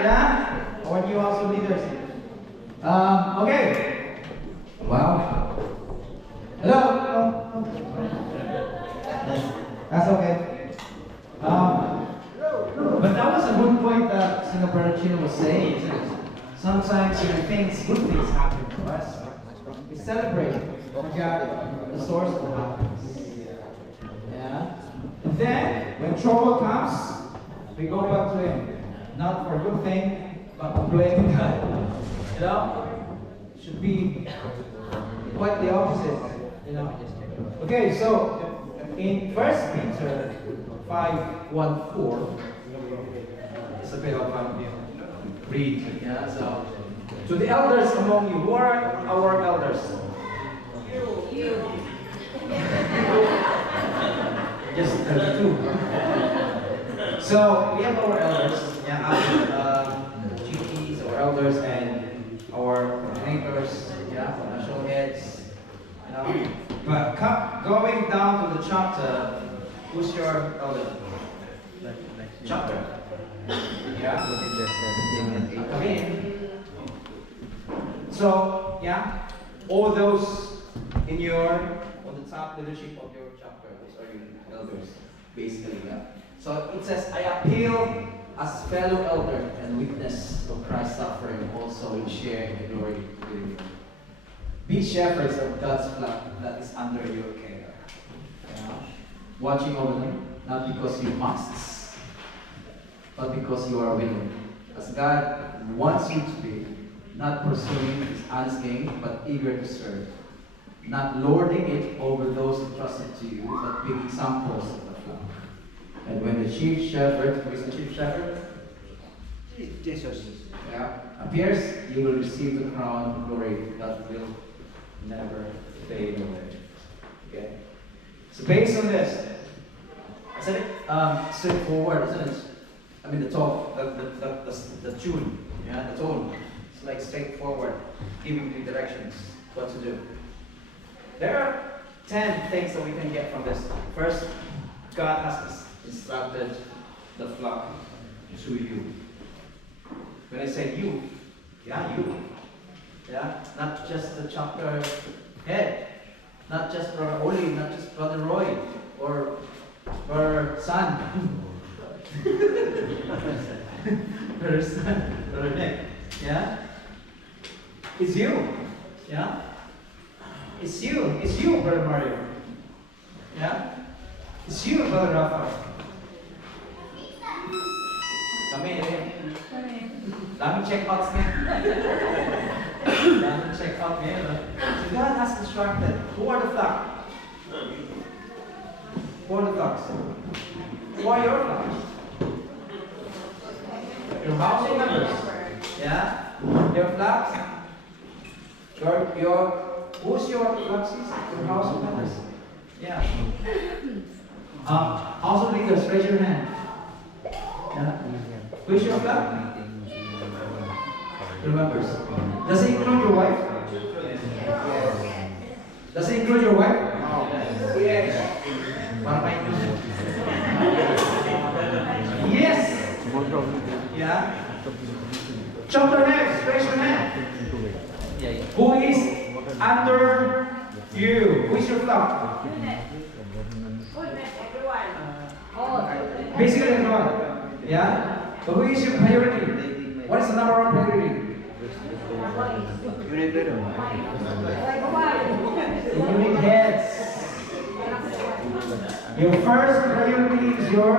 Yeah? Our new household leaders. Okay. Wow. Hello. That's okay. But that was a good point that Singaporean Chino was saying, isn't it? Sometimes things, good things happen to us. We celebrate. Forget the source of the happiness. Yeah. And then when trouble comes, we go back to him. Not for a good thing, but to blame God. You know? It should be quite the opposite. You know? Okay, so in 1 Peter 5:1-4, it's a bit of read. Yeah, so to the elders among you, who are our elders? You. Just 32. So we have our elders, GPs, our elders, and our coordinators, financial heads, you know. But going down to the chapter, who's your elder? Chapter. Yeah. Come in. So all those on the top leadership of your chapter, those are your elders, basically. Yeah. So it says, I appeal as fellow elder and witness of Christ's suffering, also in share in the glory with you. Be shepherds of God's flock that is under your care. Watching over them, not because you must, but because you are willing. As God wants you to be, not pursuing his honest gain, but eager to serve. Not lording it over those entrusted to you, but being examples of the flock. And when the chief shepherd, who is the chief shepherd? Jesus. Appears, you will receive the crown of glory that will never fade away. Okay? So based on this, I said it straightforward, isn't it? I mean the talk, the tune, the tone. It's like straightforward, giving you directions, what to do. There are 10 things that we can get from this. First, God has instructed the flock to you. When I say you, you. Not just the chapter head, not just Brother Oli, not just Brother Roy, or Brother Son. Brother Son, Brother Nick. It's you. It's you, Brother Mario. It's you, Brother Rafa. Come in. Let me check out So God has instructed. Who are the flock? Who are the flocks? Who are your flocks? Your household members. Your flocks. Who's your flocks? Your household members. Household leaders, raise your hand. Who's your flock? Your members. Does it include your wife? Yes. Does it include your wife? Yes. What am I doing? Yes. Chapter next, raise your hand. Who is under you? Who is your flock? Basically everyone. But who is your priority? What is the number one priority? Unit heads. Your first priority is your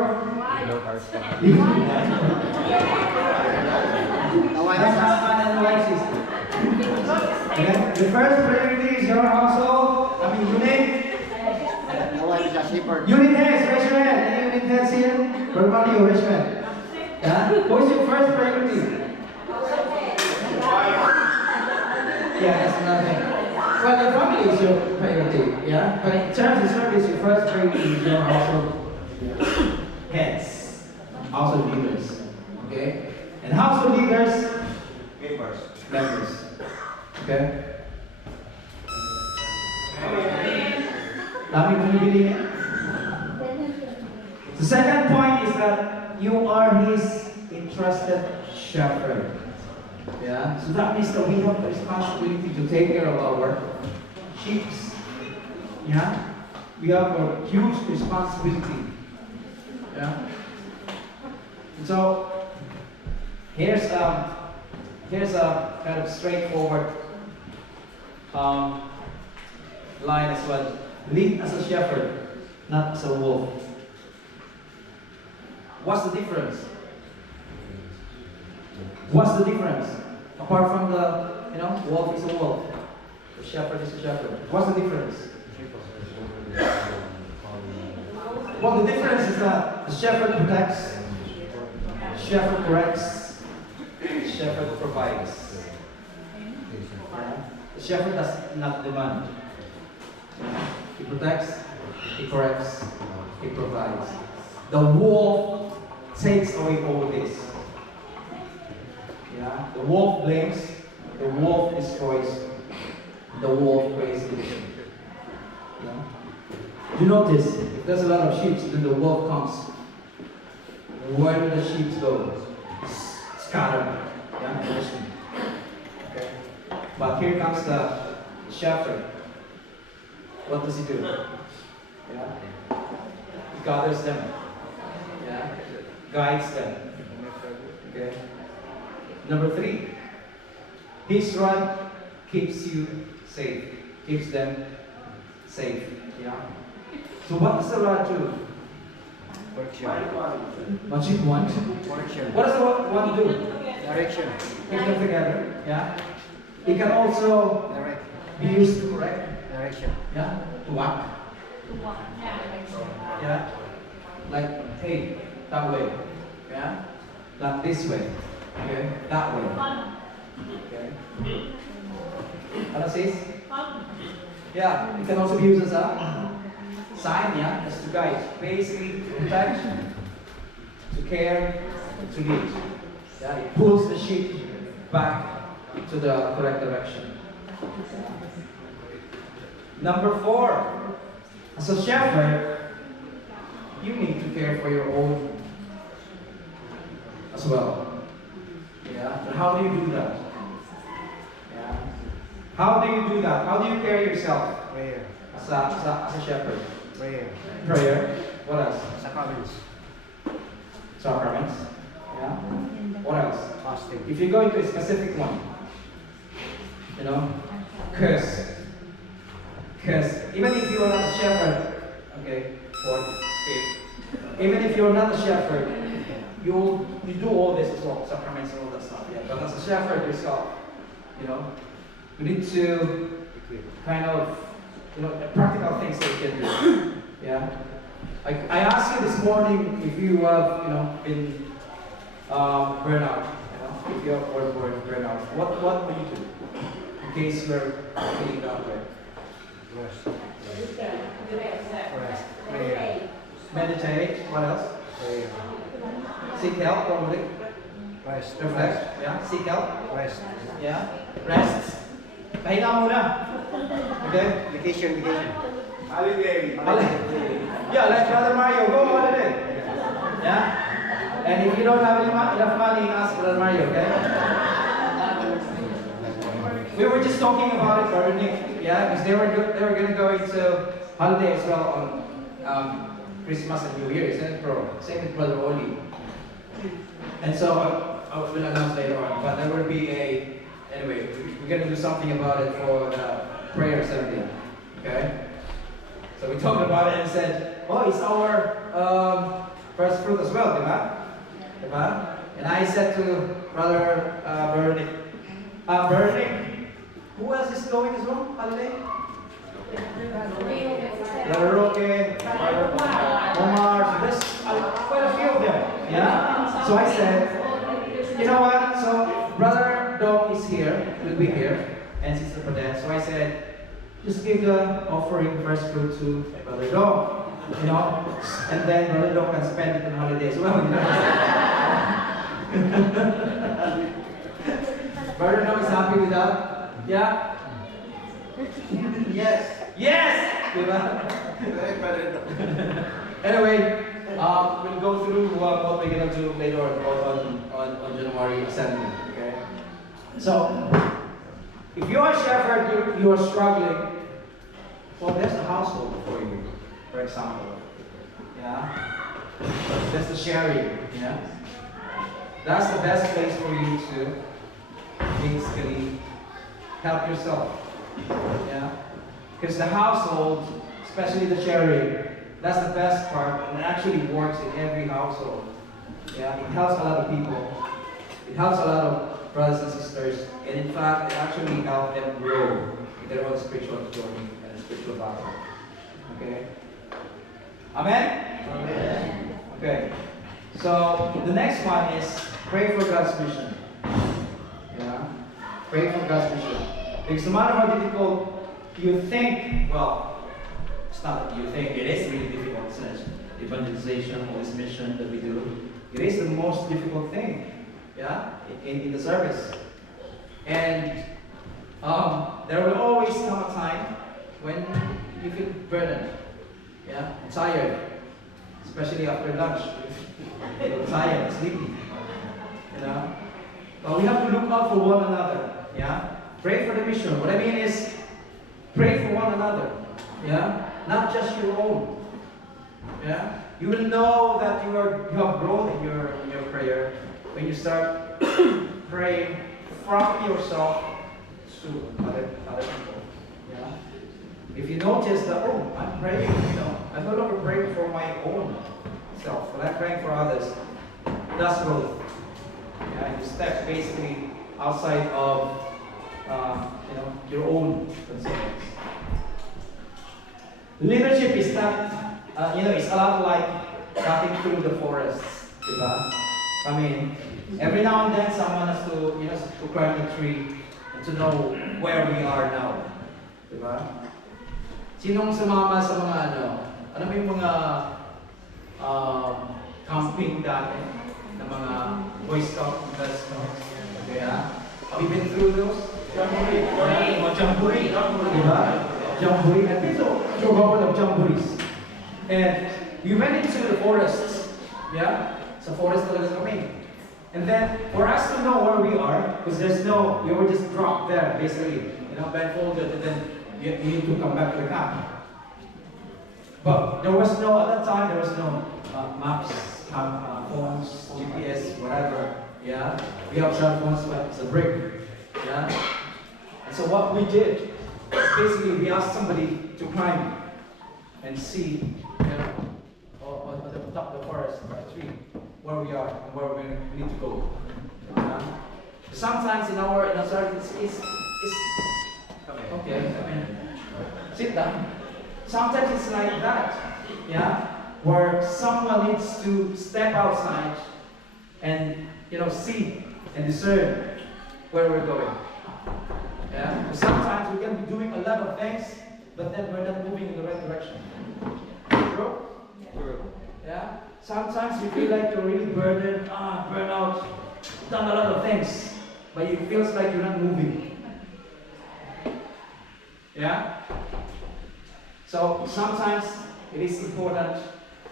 the first priority is your household. Unit. Unit heads, raise your hand. Any unit heads here? Brother Mario, raise your hand. What is your first priority? That's another thing. Well, the family is your priority, But in terms of service, your first priority is your household heads, household leaders, okay? And household leaders, members, okay? The second point is that you are his entrusted trusted shepherd. Yeah, so that means that we have the responsibility to take care of our sheep. Yeah, we have a huge responsibility. Yeah, and so here's a kind of straightforward line as well. Lead as a shepherd, not as a wolf. What's the difference? What's the difference? Apart from the, wolf is a wolf, the shepherd is a shepherd. What's the difference? Well, the difference is that the shepherd protects, the shepherd corrects, the shepherd provides. The shepherd does not demand. He protects, he corrects, he provides. The wolf takes away all this. Yeah? The wolf blames, the wolf destroys, the wolf creates division. Yeah? You notice, if there's a lot of sheep, then the wolf comes. Where do the sheep go? Scattered. Yeah? Okay. But here comes the shepherd. What does he do? Yeah? He gathers them. Yeah? Guides them. Okay? Number 3, his rod keeps you safe, keeps them safe. Yeah. So what does the rod do? What sheep want? What does the rod do? Direction. Keep them together. Yeah. It can also be used to correct. Direction. Yeah. To whack. Yeah. Like, hey, that way. Yeah. Not this way. Okay, that way. Okay. What says? Yeah, it can also be used as a sign, yeah, as to guide. Basically, to protect, to care, to lead. Yeah, it pulls the sheep back to the correct direction. Number 4, as a shepherd, you need to care for your own as well. Yeah. And how do you do that? Yeah. How do you do that? How do you carry yourself? Prayer. As a shepherd. Prayer. Prayer. What else? Sacraments. Sacraments. Yeah. What else? Fasting. If you go into a specific one, curse. Even if you are not a shepherd, okay, or even if you're not a shepherd, you do all this as well, sacraments and all that stuff. Yeah. But as a shepherd yourself, you need to kind of, practical things that you can do. Yeah. I asked you this morning if you have, been burnout. If you have burnout, what will you do in case you're feeling that way? Rest. Rest. Prayer. Meditate. What else? Prayer. Seek help, probably. Rest. Reflect. Yeah. Seek help. Rest. Yeah. Rest. Pahinga muna. Okay? Vacation. Holiday. Yeah, like Brother Mario, go holiday. Yeah? And if you don't have enough money, ask Brother Mario, okay? We were just talking about it, Brother Nick, yeah? Because they were going to go into holiday as well on Christmas and New Year, isn't it, bro? Same with Brother Oli. And so, I will announce later on, but there will be anyway, we're going to do something about it for the prayer Sunday, okay? So we talked about it and said, oh, it's our first fruit as well, diba? And I said to Brother Bernie, who else is going as well, holiday? Brother Roque, Brother Omar, so there's quite a few of them, yeah? So I said, you know what, so Brother Dom is here, will be here, and Sister Padet, so I said, just give the offering first fruit to Brother Dom, and then Brother Dom can spend it on holiday as well, Brother Dom is happy with that? Yeah? Yes! Yes! Anyway, we'll go through what we're gonna do later on January assembly. Okay. So, if you are a shepherd, you are struggling. Well, there's a household for you, for example. Yeah. That's the sharing. Yeah. That's the best place for you to basically help yourself. Yeah. Because the household, especially the sharing, that's the best part, and it actually works in every household. Yeah, it helps a lot of people. It helps a lot of brothers and sisters, and in fact, it actually helps them grow in their own spiritual journey and spiritual battle. Okay? Amen? Amen. Okay. So, the next one is pray for God's mission. Yeah? Pray for God's mission. Because no matter how difficult you think, well, it's not that you think, it is really difficult, isn't it? Evangelization, all this mission that we do, it is the most difficult thing, yeah, in the service. And there will always come a time when you feel burdened, yeah, tired, especially after lunch. You're tired, sleepy, you know. But we have to look out for one another, yeah. Pray for the mission. What I mean is, pray for one another, yeah. Not just your own. Yeah? You will know that you have grown in your prayer when you start praying from yourself to other people. Yeah? If you notice that, oh, I'm praying, I'm no longer praying for my own self, but I'm praying for others. That's growth. Yeah? You step basically outside of your own concerns. Leadership is not, it's a lot like cutting through the forests, diba? I mean, every now and then someone has to climb the tree and to know where we are now, diba? Sinong sumama sa mga ano mo yung mga camping dati, na mga Boy Scout, Girl Scouts, kaya, have you been through those? Jamboree, diba? Jamboree, and these are a couple of jamborees. And we went into the forests, yeah? Sa forest talaga kami. And then, for us to know where we are, because we were just dropped there, basically, blindfolded, and then you need to come back to the camp. But at that time, there was no maps, phones, GPS, whatever, yeah? We have cell phones, but it's a brick, yeah? And so what we did, basically, we asked somebody to climb and see, on the top of the forest, tree, where we are and where we need to go. Sometimes in our service, it's okay. Sit down. Sometimes it's like that, yeah, where someone needs to step outside and see and discern where we're going. Yeah? Sometimes we can be doing a lot of things, but then we're not moving in the right direction. True? True. Yeah? Sometimes you feel like you're really burdened, burnt out, done a lot of things, but it feels like you're not moving. Yeah? So sometimes it is important to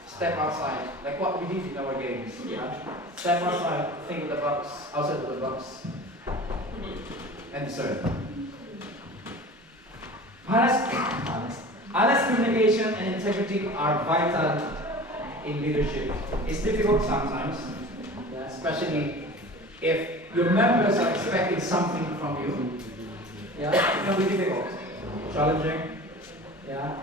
step outside, like what we did in our games. Yeah? Step outside, think of the box, outside of the box, and discern. Honest communication and integrity are vital in leadership. It's difficult sometimes, especially if your members are expecting something from you. Yeah, it can be difficult, challenging. Yeah.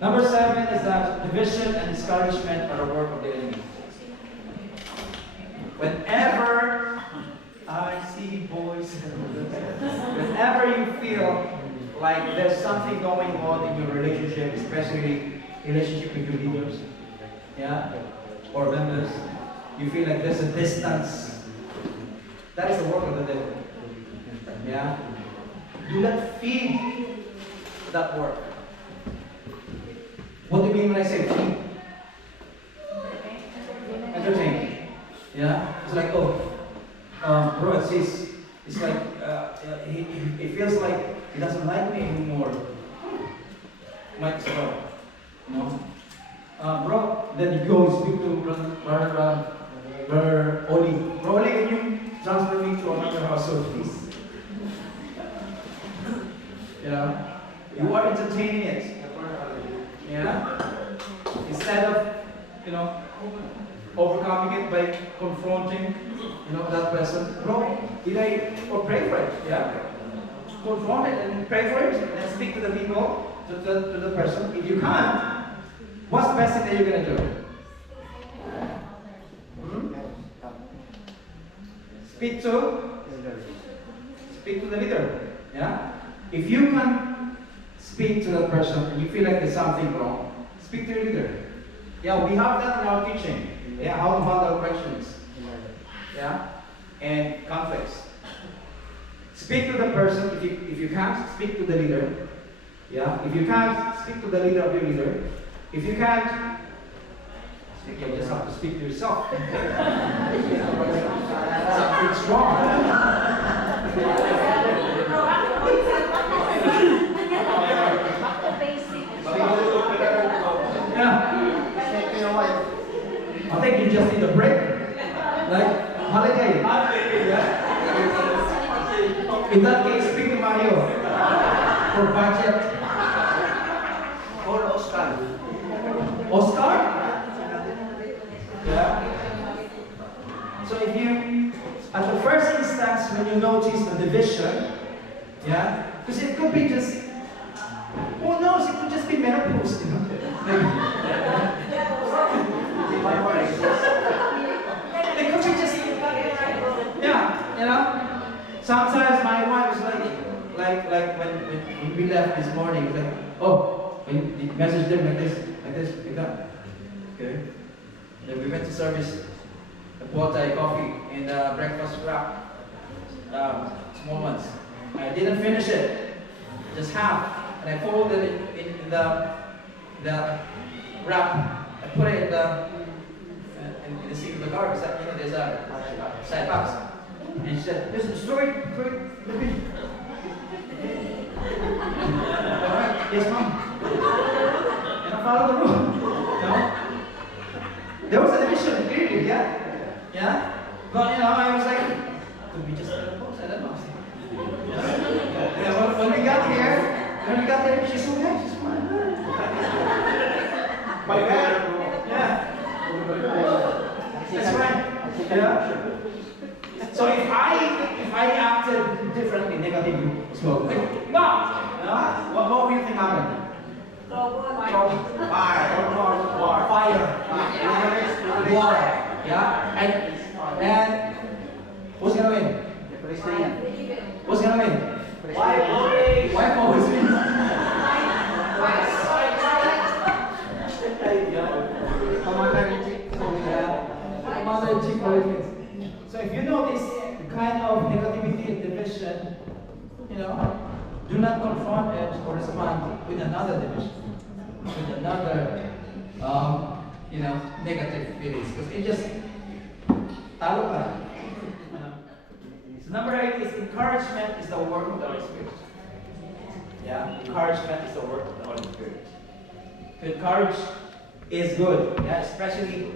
Number 7 is that division and discouragement are a work of the enemy. Whenever I see boys, whenever you feel like there's something going on in your relationship, especially relationship with your leaders, yeah, or members, you feel like there's a distance. That is the work of the devil. Yeah. Do not feed that work. What do you mean when I say feed? Entertain. Yeah? It's like, bro, it's like, he feels like he doesn't like me anymore. Might as well. You know? Bro, then you go speak to Brother Oli. Bro Oli, can you transfer me to another household, please? You know? You are entertaining it. Yeah? Instead of, you know, overcoming it by confronting, you know, that person. Bro, or pray for it, yeah? Confront it and pray for it, and then speak to the people, to the person. If you can't, what's the best thing that you're going to do? Speak to the leader, yeah? If you can speak to that person and you feel like there's something wrong, speak to your leader. Yeah, we have that in our teaching. Yeah, how to handle corrections. Yeah, and conflicts. Speak to the person. If you can't, speak to the leader. Yeah, if you can't, speak to the leader of your leader. If you can't, you just have to speak to yourself. Something strong. Yeah. I think you just need a break. Like holiday. Yeah. In that case, speak to Mario for budget. Or Oscar. Oscar? Yeah. So if you, at the first instance, when you notice the division, yeah, because it could be just, who knows, it could just be menopause, you know. It could be just, yeah, you know. Sometimes my wife is like when we left this morning, it's like, oh, when you message them like that. Okay. Then we went to service a Thai coffee and breakfast wrap, small ones. I didn't finish it, just half, and I folded it in the wrap. I put it in the seat of the car because you know there's a side box. And she said, "Listen, story. All right, yes, mom." And I followed the rule. No? There was a division, clearly, yeah? Yeah? But, you know, I was like, could we just get a post? I don't know. Yeah, when we got there, she's so nice, she's fine. My bad. Yeah. That's right. Yeah. So if I acted differently, negatively, smoke, no! What do you think happened? Fire. Water. Yeah? And who's gonna win? Who's gonna win? Wife always wins. Commander-in-Chief always wins. So if you notice the kind of negativity and division, you know, do not confront it or respond with another division, with another, you know, negative feelings, because it just talo ka. So number 8 is encouragement is the work of the Holy Spirit. Yeah, encouragement is the work of the Holy Spirit. To encourage is good. Yeah, especially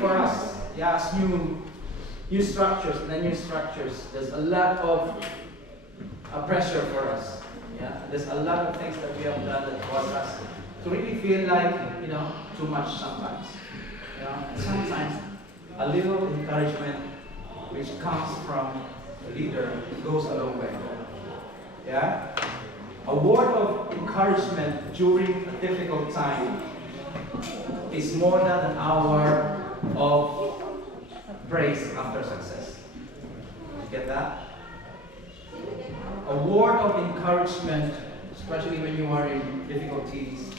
for us. Yeah, as new structures, and then new structures. There's a lot of pressure for us. Yeah, there's a lot of things that we have done that cause us to really feel like, you know, too much sometimes. You know, and sometimes a little encouragement which comes from a leader goes a long way. Yeah, a word of encouragement during a difficult time is more than an hour of praise after success. You get that? A word of encouragement, especially when you are in difficulties,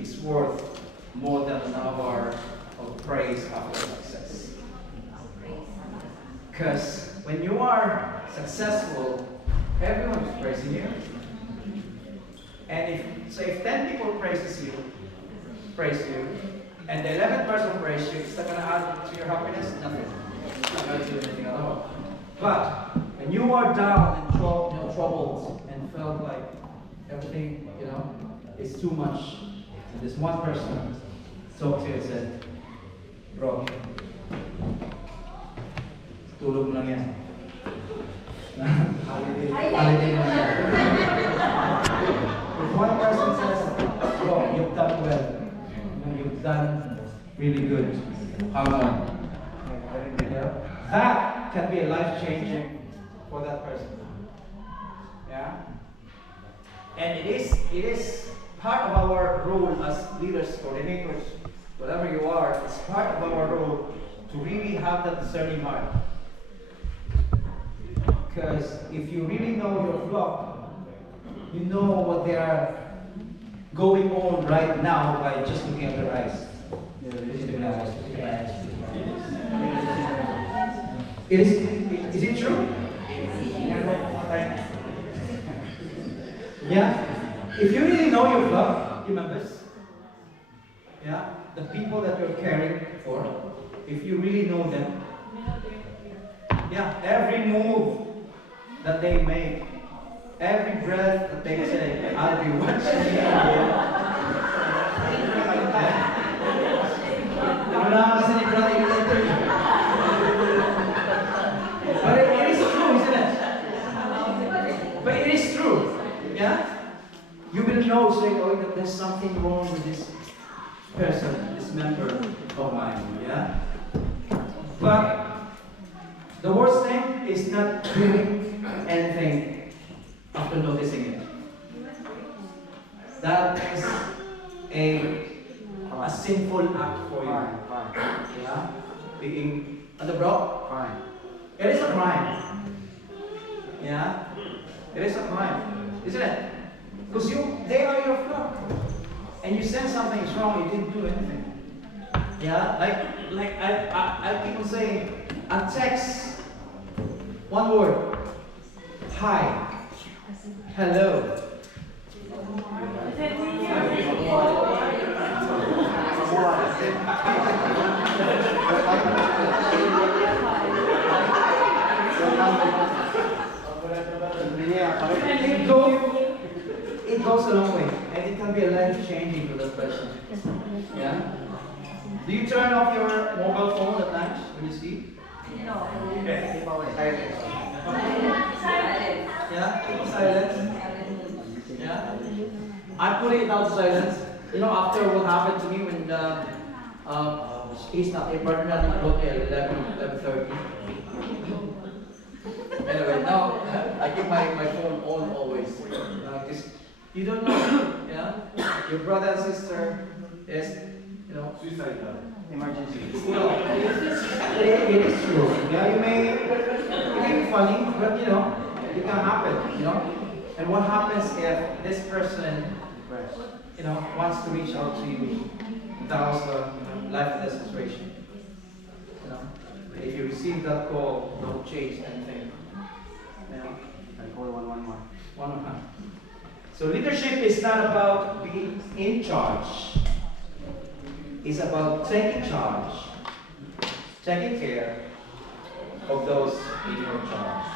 is worth more than an hour of praise after success. Because when you are successful, everyone is praising you. And if 10 people praise you, and the 11th person praise you, is that going to add to your happiness? Nothing. It's not going to do anything at all. But when you are down and troubled and felt like everything, you know, it's too much. And this one person talked to you and said, bro, tulog lang yan. Holiday lang yan. If one person says, bro, you've done well, you've done really good, how long? That can be life-changing for that person. Yeah? And it is part of our role as leaders, coordinators, whatever you are, it's part of our role to really have that discerning heart. Because if you really know your flock, you know what they are going on right now by just looking at their eyes. Is it true? Yeah? If you really know your flock, your members, yeah, the people that you're caring for, if you really know them, yeah, every move that they make, every breath that they say, I'll be watching you. But it is true, isn't it? But it is true, yeah? You will know straight away that there's something wrong with this person, this member of mine, yeah? But the worst thing is not doing anything after noticing it. That is a sinful act for you. Yeah? Being underbrought. Fine. It is a crime. Yeah? It is a crime. Isn't it? Because they are your flock. And you sense something is wrong, you didn't do anything. Yeah? Like I keep on saying, a text, one word, hi, hello. It goes a long way, and it can be a life changing to that person. Yeah? Do you turn off your mobile phone at night when you sleep? No. Yeah? Silence? Yeah? I put it down to silence. You know, after what happened to me when he's not a partner at 11:30. Anyway, now I keep my phone on always. Because you don't know, yeah? Your brother and sister is, you know, Suicidal. Emergency. no, it is true. Yeah, it may be funny, but you know, it can happen, you know? And what happens if this person, Depressed. you know, wants to reach out to you? That was a life or death situation. You know, if you receive that call, don't change anything. You know, I call 111. one on one. So leadership is not about being in charge. It's about taking charge, taking care of those in your charge.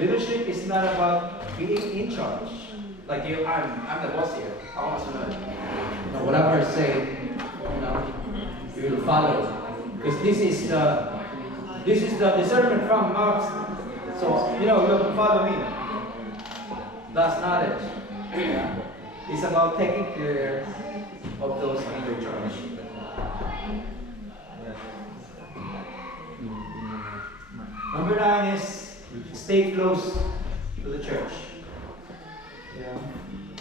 Leadership is not about being in charge. Like you, I'm the boss here. I want to know, you know, whatever I say, you know, you will follow. Because this is the discernment from God. So you know, you have to follow me. That's not it. Yeah? It's about taking care of those in your charge. Number 9 is stay close to the church. Yeah.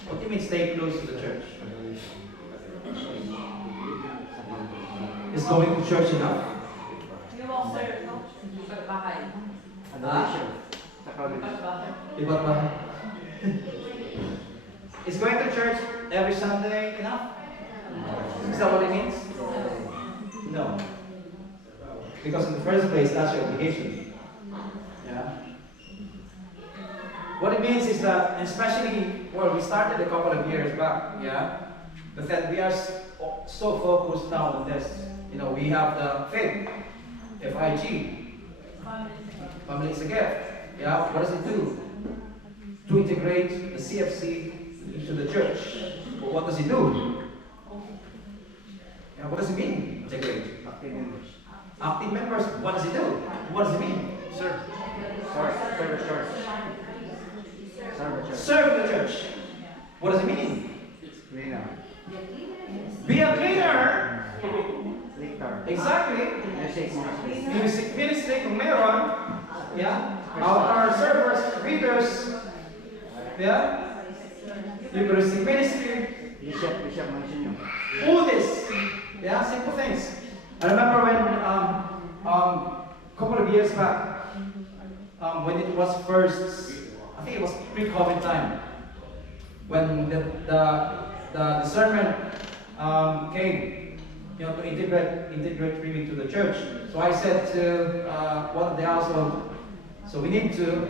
What do you mean stay close to the church? Is going to church enough? Adoration. Sa college. Iba't ba? Is going to church every Sunday enough? Is that what it means? No. Because in the first place, that's your obligation. Yeah. What it means is that, especially, well, we started a couple of years back, yeah? But then we are so focused now on this. You know, we have the FIG, FIG, Family is a Gift. Yeah, what does it do? To integrate the CfC into the church. But what does he do? Yeah, what does it mean? Integrate. Active members. Active members, what does he do? What does it mean? Serve. Serve the church. Serve the church. Serve the church. What does it mean? Cleaner. Be a cleaner. Liquor. Exactly. Music. Music ministry kung meron. Yeah. Our servers, readers. Yeah. Eucharistic ministry. Bishop mentioned you. All this. Yeah, simple things. I remember when couple of years back, when it was first, I think it was pre-COVID time, when the sermon came, to integrate really to the church. So I said to one of the household, so we need to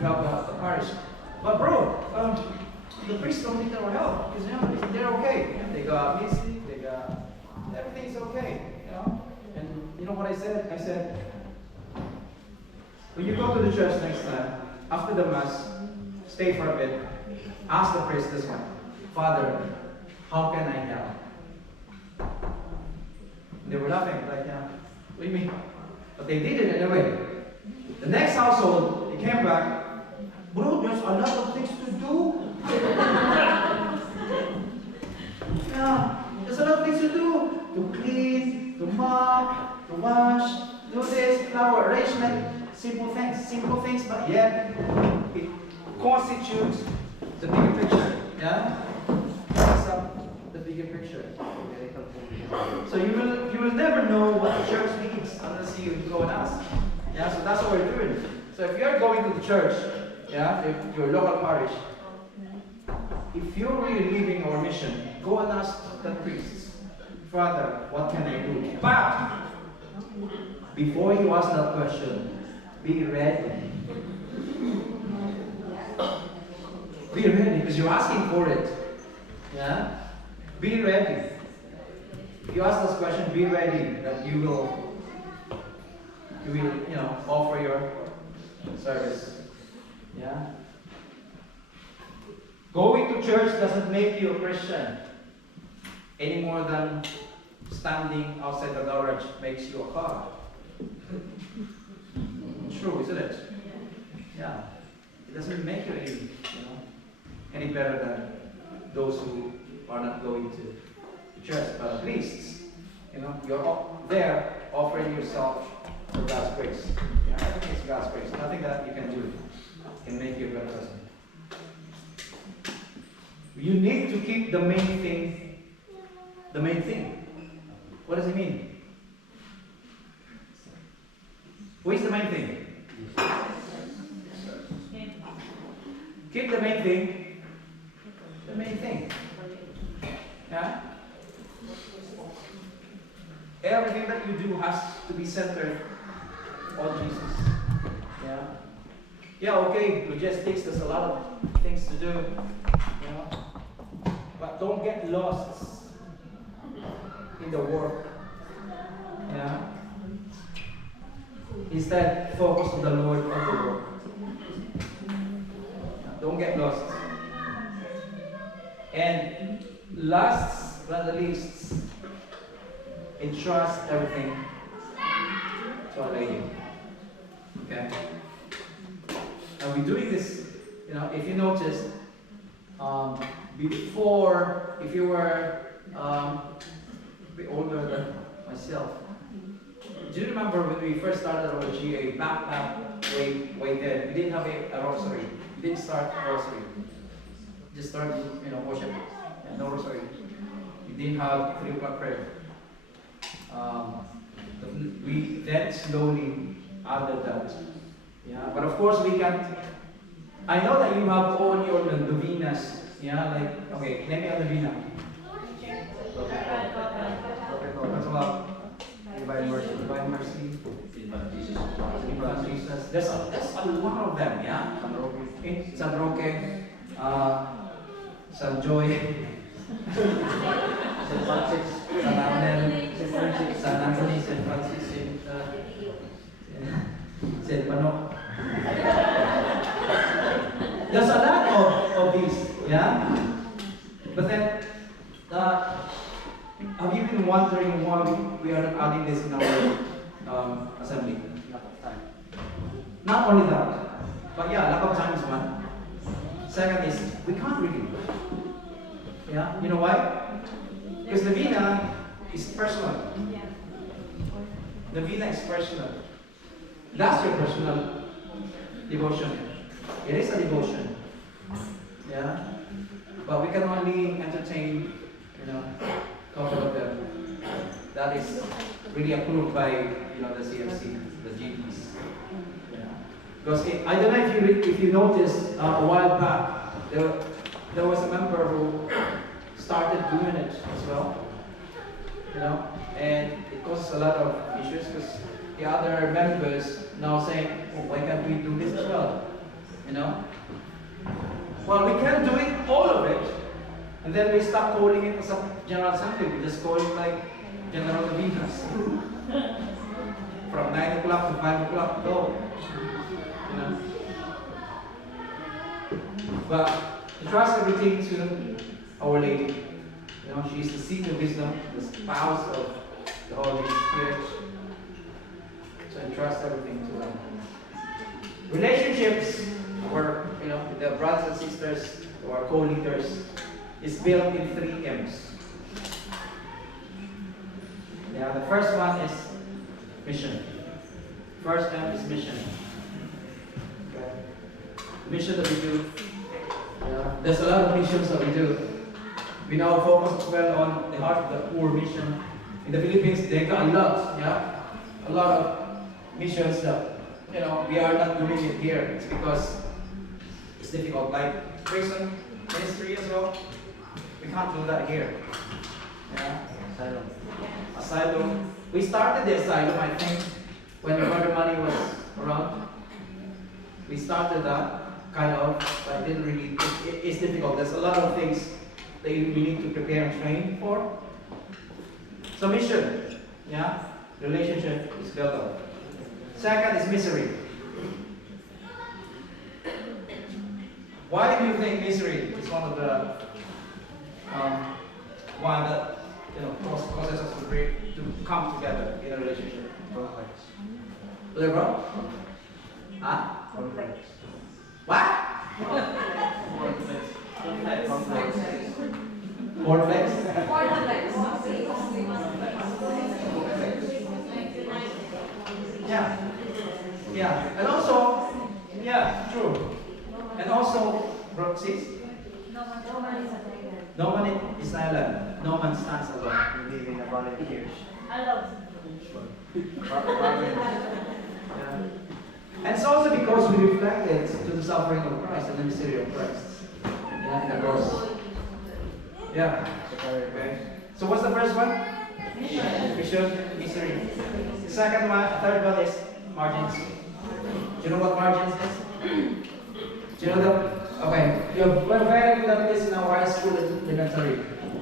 help the parish. But bro, the priests don't need our help because they're okay. They got music, they got everything's okay. And you know what I said? I said, when you go to the church next time, after the mass, stay for a bit. Ask the priest this one, Father, how can I help? They were laughing, like, what do you mean? But they did it anyway. The next household, they came back, bro, there's a lot of things to do. Yeah, there's a lot of things to do. To clean, to mop, to wash, do this, flower arrangement. Simple things, but yet it constitutes the bigger picture. Yeah? Makes up the bigger picture. So you will never know what the church needs unless you go and ask. Yeah, so that's what we're doing. So if you're going to the church, yeah, if your local parish, if you're really living our mission, go and ask the priests, Father, what can I do? But before you ask that question, be ready. Be ready, because you're asking for it. Yeah? Be ready. If you ask this question, be ready that you will offer your service. Yeah? Going to church doesn't make you a Christian any more than standing outside the garage makes you a car. True, isn't it? Yeah. It doesn't make you any better than those who are not going to church. But at least, you're there offering yourself for God's grace. Yeah, everything is God's grace. Nothing that you can do can make you a better person. You need to keep the main thing the main thing. What does it mean? Who is the main thing? Keep the main thing the main thing. Yeah? Everything that you do has to be centered on Jesus. Yeah? Yeah, okay, logistics, there's a lot of things to do. But don't get lost in the work. Yeah? Instead, focus on the Lord of the work. Don't get lost. And last but not least, entrust everything to Our Lady. Okay? And we're doing this, if you noticed, before, if you were a bit older than myself, do you remember when we first started our GA, back way then, we didn't have a rosary. We didn't start a rosary. Just started, worship. Yeah, no rosary. We didn't have 3 o'clock prayer. We then slowly added that. Yeah, but of course we can't. I know that you have all your novenas. Yeah, like, okay, name me a novena. What's about? Divine Mercy. Divine Mercy. Infant Jesus. There's a lot of them, yeah? San Roque, San Joy, San Francis, San Arnel, San Anthony, San Francis, San Pano. There's a lot of these, yeah? reason why we are not adding this in our assembly. Lack of time. Not only that, but yeah, lack of time is one. Second is, we can't really. Yeah, you know why? Because Novena is personal. Novena is personal. That's your personal devotion. It is a devotion. Yeah? But we can only entertain, couple of them. That is really approved by, the CfC, the GPs. Yeah. Because I don't know if you noticed a while back, there was a member who started doing it as well. And it causes a lot of issues because the other members now saying, oh, why can't we do this as well? Well, we can do it, all of it, and then we stop calling it as a General Assembly. We just call it like General Novenas. From 9 o'clock to 5 o'clock, go. But to trust everything to Our Lady. She is the seat of wisdom, the spouse of the Holy Spirit. So entrust everything to them. Relationships, with the brothers and sisters who are co-leaders, is built in 3 M's. Yeah, the first one is mission. First M is mission. Okay. Mission that we do. Yeah. There's a lot of missions that we do. We now focus well on the Heart of the Poor mission. In the Philippines, they got a lot, a lot of missions that, we are not doing it here. It's because it's difficult. Like prison ministry as well. We can't do that here. Asylum. Asylum. We started the asylum, I think, when Brother Money was around. We started that, kind of, but it didn't really, it's difficult. There's a lot of things that we need to prepare and train for. So mission, relationship is built up. Second is misery. Why do you think misery is one of the one that causes us to come together in a relationship? Conflicts. Brother bro? Huh? Conflicts. What? Cornflakes? Yeah. And also, true. And also, bro, sis? No one is silent. No one stands alone. We live in a volunteers. Yeah. And it's also because we reflected to the suffering of Christ and the misery of Christ. In the cross. Yeah. Okay. So what's the first one? Mission, misery. The second one, third one is margins. Do you know what margins is? Do you know the? Okay, we're very good at this in our high school and elementary.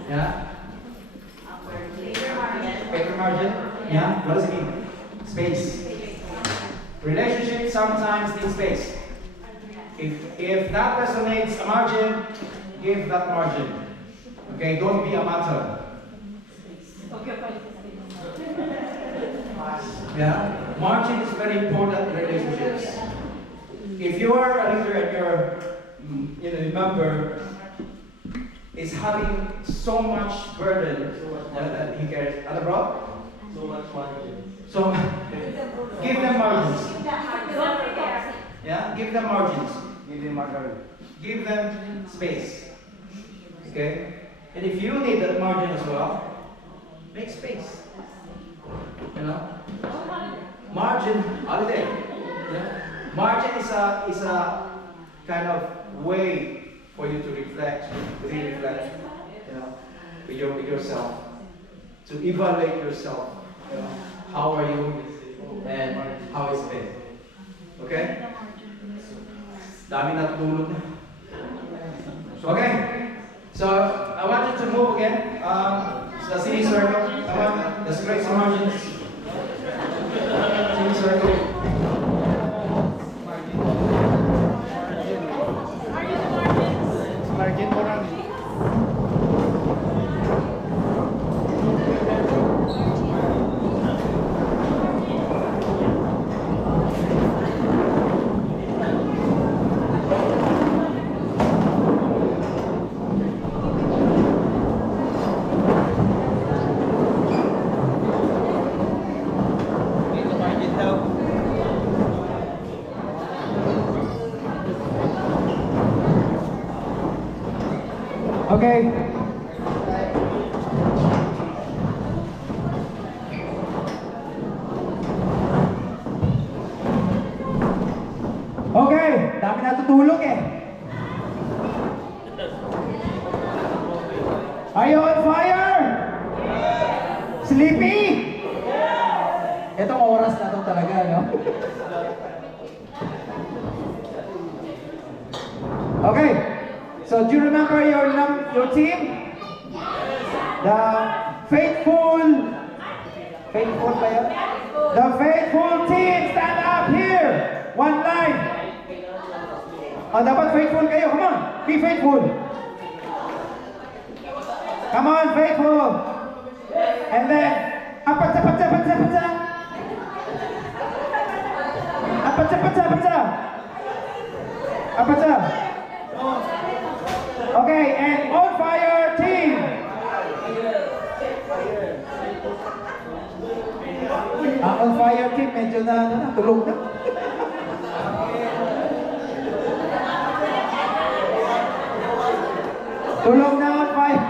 Yeah? Paper margin? Yeah? What does it mean? Space. Relationships sometimes need space. If that person needs a margin, give that margin. Okay, don't be a matter. Yeah? Margin is very important in relationships. If you are a leader and your member is having so much burden that he carries, other bro? So much margin. So give them margins. Yeah, give them margins. Give them margarine. Give them space. Okay? And if you need that margin as well, make space. Margin, holiday. Margin is a kind of way for you to reflect, with yourself, to evaluate yourself. How are you and how is it? Okay? Dami na tulog na. Okay? So, I want you to move again. The semicircle. I want the straight margins. Semicircle. Margin mo lang. Okay. Okay, dami natutulog eh. Are you on fire? Sleepy? Itong oras na to talaga, no? Okay, so do you remember your team? The faithful ba yun? The faithful team, stand up here. One line. Oh, dapat faithful kayo. Come on, be faithful. Come on, faithful. And then, apatsa. Apatsa. Okay, and on fire team. On fire team, medyo na tulog na. Tulog na on fire.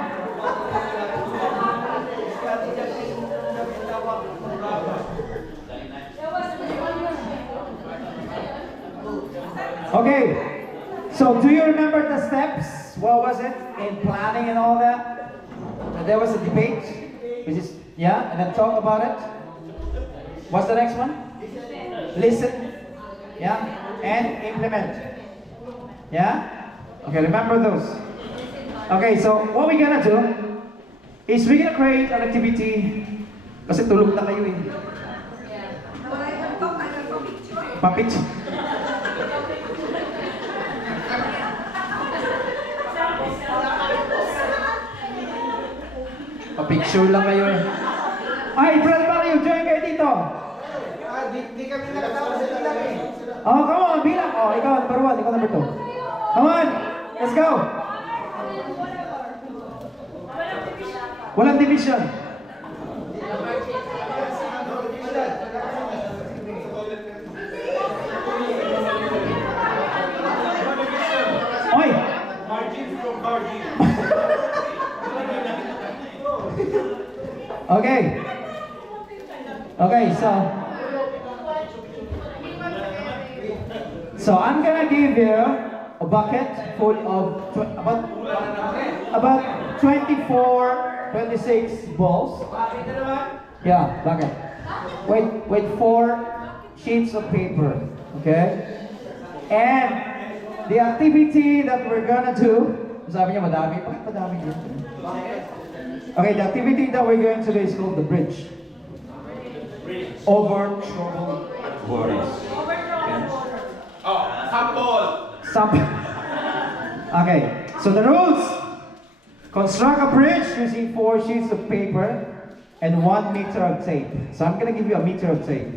Okay, so do you remember the steps? What was it in planning and all that? There was a debate, which is, yeah, and then talk about it. What's the next one? Listen, yeah, and implement. Yeah? Okay, remember those. Okay, so what we're gonna do is we're gonna create an activity. Kasi tulog na kayo eh. Pa-picture. Pa-picture lang kayo eh. Ay, Brad Mario, join kayo dito. Di kami nakatawa sa ilang eh. Oh, come on, bilang. Oh, ikaw number 1, ikaw number 2. Come on, let's go. Walang division. Oy! Margin from margin. Okay. Okay, so I'm gonna give you a bucket full of about 24, 26 balls. Yeah, bucket. With 4 sheets of paper. Okay? And the activity that we're gonna do, sabi niya madami. Bakit madami yun? Okay, the activity that we're going to do is called the bridge. Over troubled waters. Sample. Okay, so the rules. Construct a bridge using 4 sheets of paper and 1 meter of tape. So I'm gonna give you a meter of tape.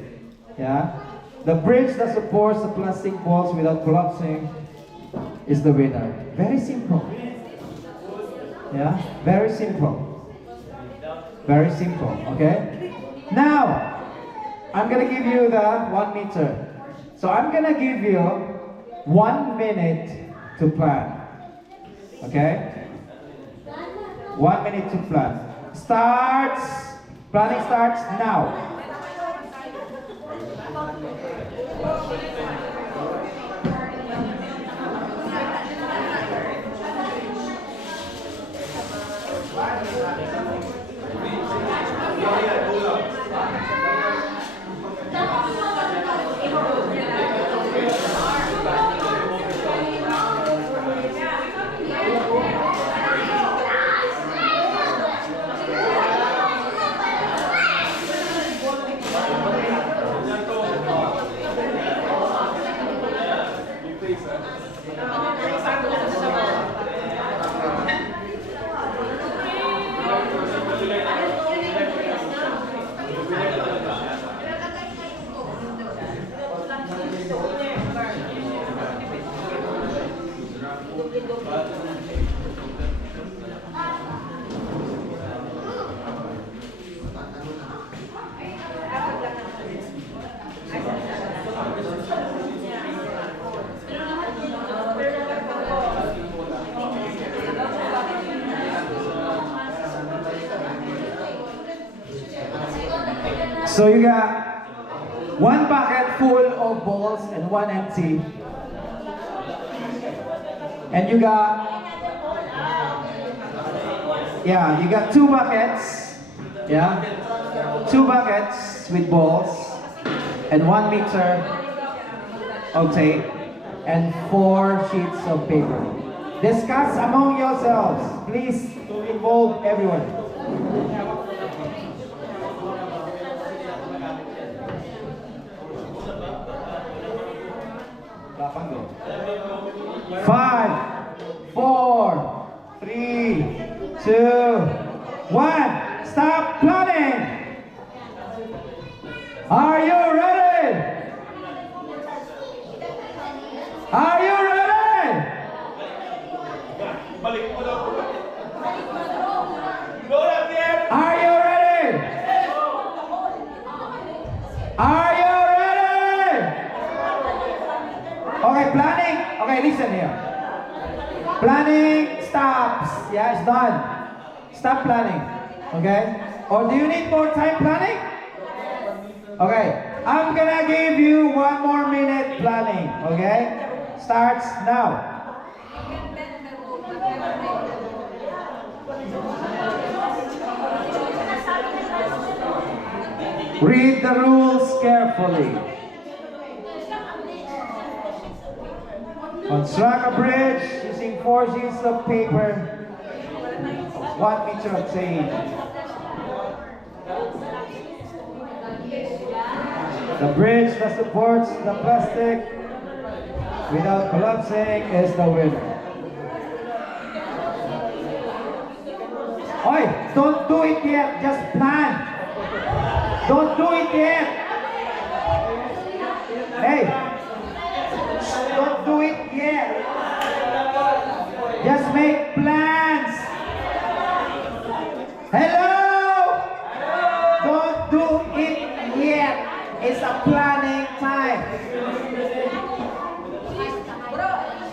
Yeah? The bridge that supports the plastic balls without collapsing is the winner. Very simple. Yeah? Very simple. Very simple, okay? Now, I'm gonna give you the 1 meter. So I'm gonna give you 1 minute to plan. Okay? 1 minute to plan. Planning starts now. So you got one bucket full of balls and one empty. And you got, yeah, you got 2 buckets. Yeah, 2 buckets with balls and 1 meter of tape and 4 sheets of paper. Discuss among yourselves. Please involve everyone. Five, 4, 3, 2, 1. Stop planning. Are you ready? Are you ready? Are you ready? Are you ready? Okay, planning. Okay, listen here. Planning stops. Yeah, it's done. Stop planning. Okay? Or do you need more time planning? Okay. I'm gonna give you 1 more minute planning. Okay? Starts now. Read the rules carefully. Construct a bridge using 4 sheets of paper, 1 meter of tape. The bridge that supports the plastic without collapsing is the winner. Oi, don't do it yet, just plan. Don't do it yet. Hey, don't do it yet. Just make plans. Hello? Don't do it yet. It's a planning time.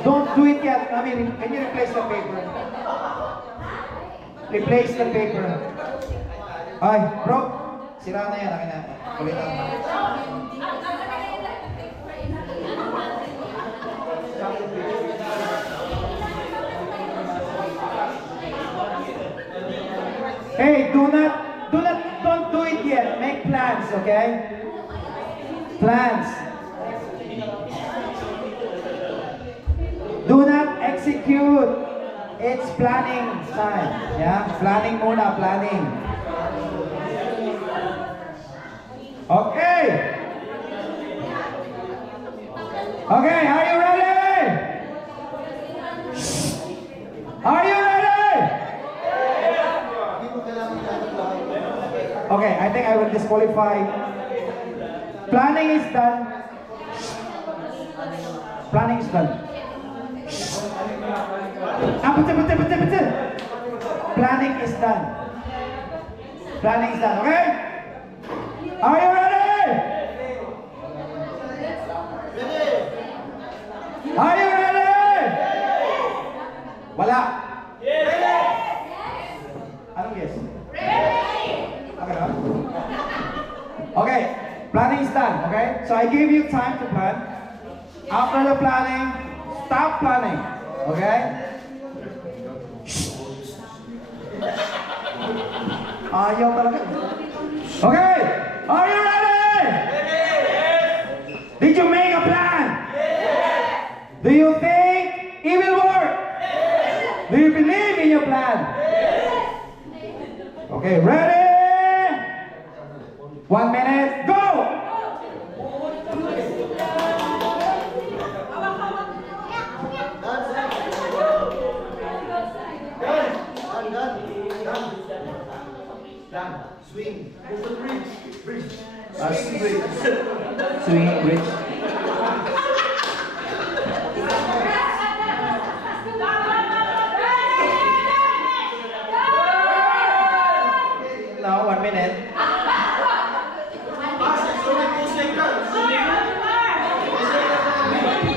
Don't do it yet. I mean, can you replace the paper? Replace the paper. Ay, bro. Sira na yan. Akin na. Kulitan mo. Hey, don't do it yet. Make plans, okay? Plans. Do not execute. It's planning time. Yeah, planning muna, planning. Okay. Okay, are you ready? Are you ready? Okay, I think I will disqualify. Planning is done. Planning is done. Betul. Planning is done. Planning is done, okay? Are you ready? Are you ready? Wala. Anong yes? Okay, no? Okay, planning is done, okay? So I give you time to plan. After the planning, stop planning, okay? Ayaw talaga. Okay, are you ready? Did you make a plan? Do you think it will work? Do you believe in your plan? Okay, ready? 1 minute, go! Done. Swing. Move the bridge. Bridge. Swing, bridge. Now, 1 minute.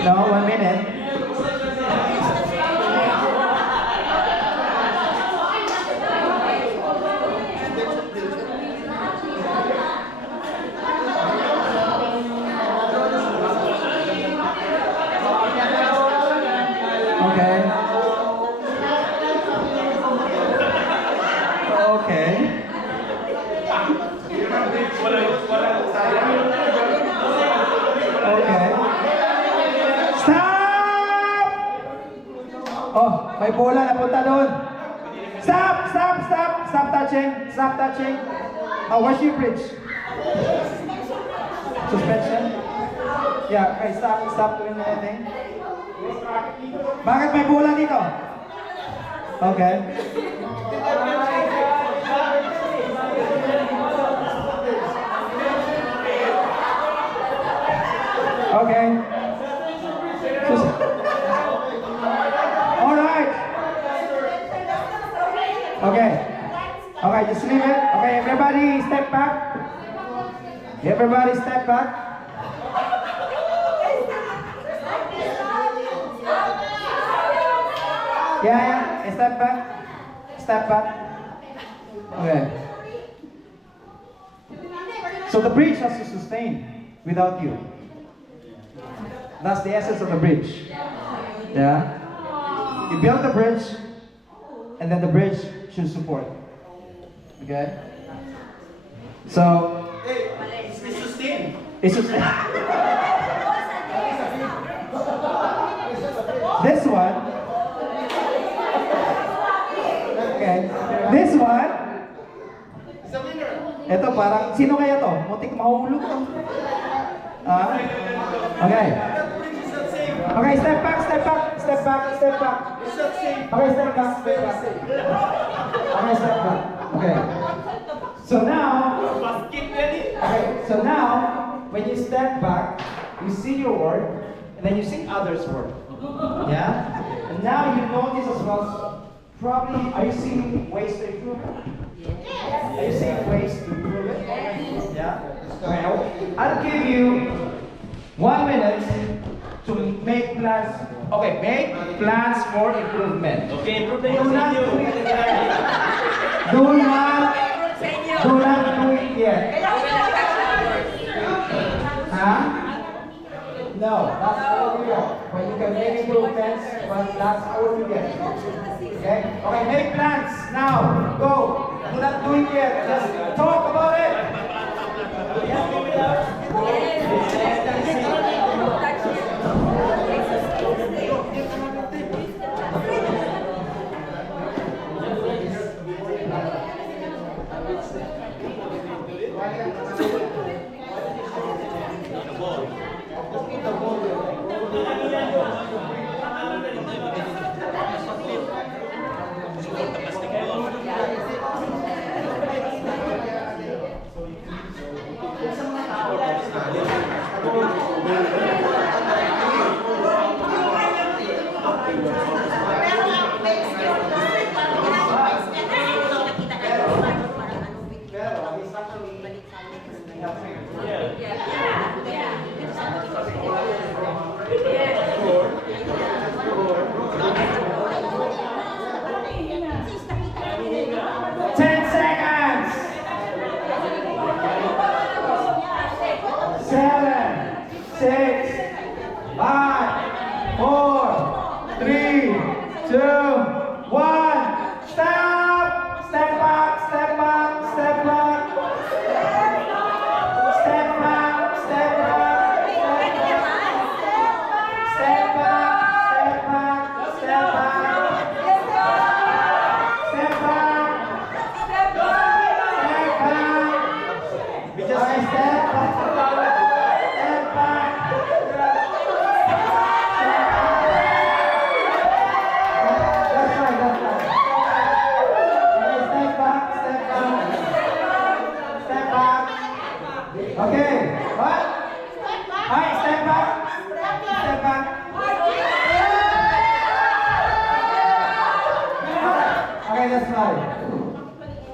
No, 1 minute. Okay. Stop! Oh, may bola na punta doon. Stop! Stop! Stop! Stop touching! Stop touching! Oh, what's your bridge? Suspension? Yeah, okay, stop. Stop doing anything. Bakit may bola dito? Okay. Okay. All right. Okay. Okay, just leave it. Okay, everybody step back. Everybody step back. Yeah, step back. Step back. Okay. So the bridge has to sustain without you. That's the essence of the bridge. Yeah? You build the bridge, and then the bridge should support. Okay? So, It's sustain. it's just this one. Okay. This one. It's a winner. Ito parang, sino kaya to? Muntik mahulog to. Ah? Okay. That bridge is not safe. Okay, step back, step back, step back, step back. It's not safe. Okay, step back, It's step very back. safe. Okay, step back. Okay. So now, okay, so now, when you step back, you see your work, and then you see others' work. Yeah? And now you notice as well, probably, are you seeing ways to improve it? Are you seeing ways to improve it? Yeah? Okay, I'll give you 1 minute to make plans. Okay, make plans for improvement. Okay, improve the Do not do YouTube. it yet. Do not do it yet. Huh? No, that's all you get. When you can make improvements, but that's all you get. Okay? Okay, make plans now. Go. Do not do it yet. Just talk about it.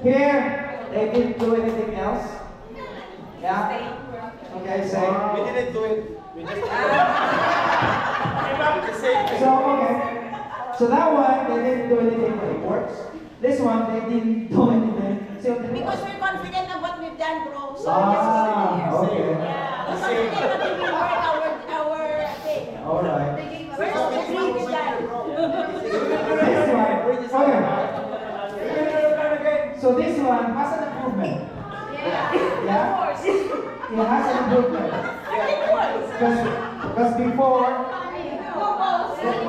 Here, they didn't do anything else. Yeah? Okay, say. We didn't do it. We just So, okay. So that one, they didn't do anything, but it works. This one, they didn't do anything. So, Because we're confident of what we've done, bro. So Ah, just keep it here. okay. Yeah. We're confident that we will work our thing. Alright. We're not just what we've done. This one, okay. So this one has an improvement. Yeah. Yeah? Of course. it has an improvement. Because before,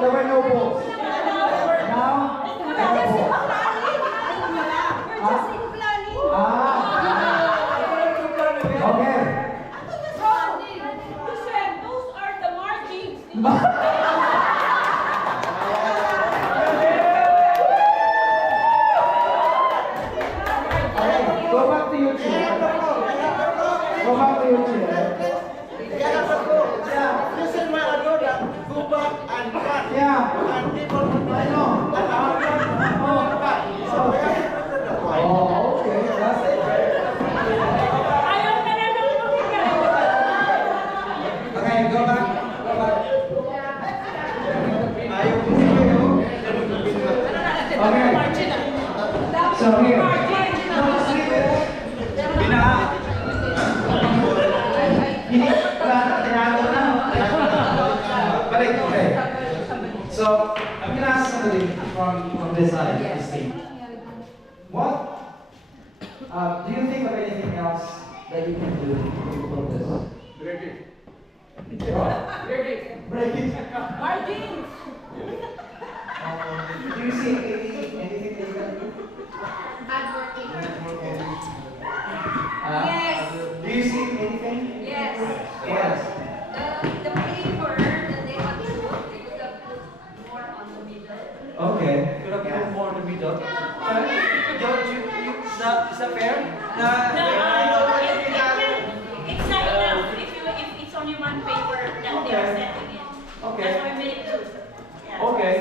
there were no balls. Now, there are balls. Okay. Those are the margins. Okay, go back to your chair. Go back to your chair. Listen, my brother, go back and run. Yeah. And people will I know. Oh, okay. That's it. Ayaw ka na nung lumigay. Okay, go back. Go back. Okay. So here. No, sleep it. Tinago na. Balik, okay. So, I'm gonna ask somebody from this side, this team. What do you think of anything else that you can do to improve this? Break it. What? Break it. Break it. Margins. Do you see anything that you can do? Yes. Do you see anything? Yes. Yes. The paper that they want to do, they could have put more on the middle. Okay. Could have been more in the middle. Is that fair? No, it's not enough if it's only one paper that they are setting it. Okay. That's why we made it two. Yeah. Okay.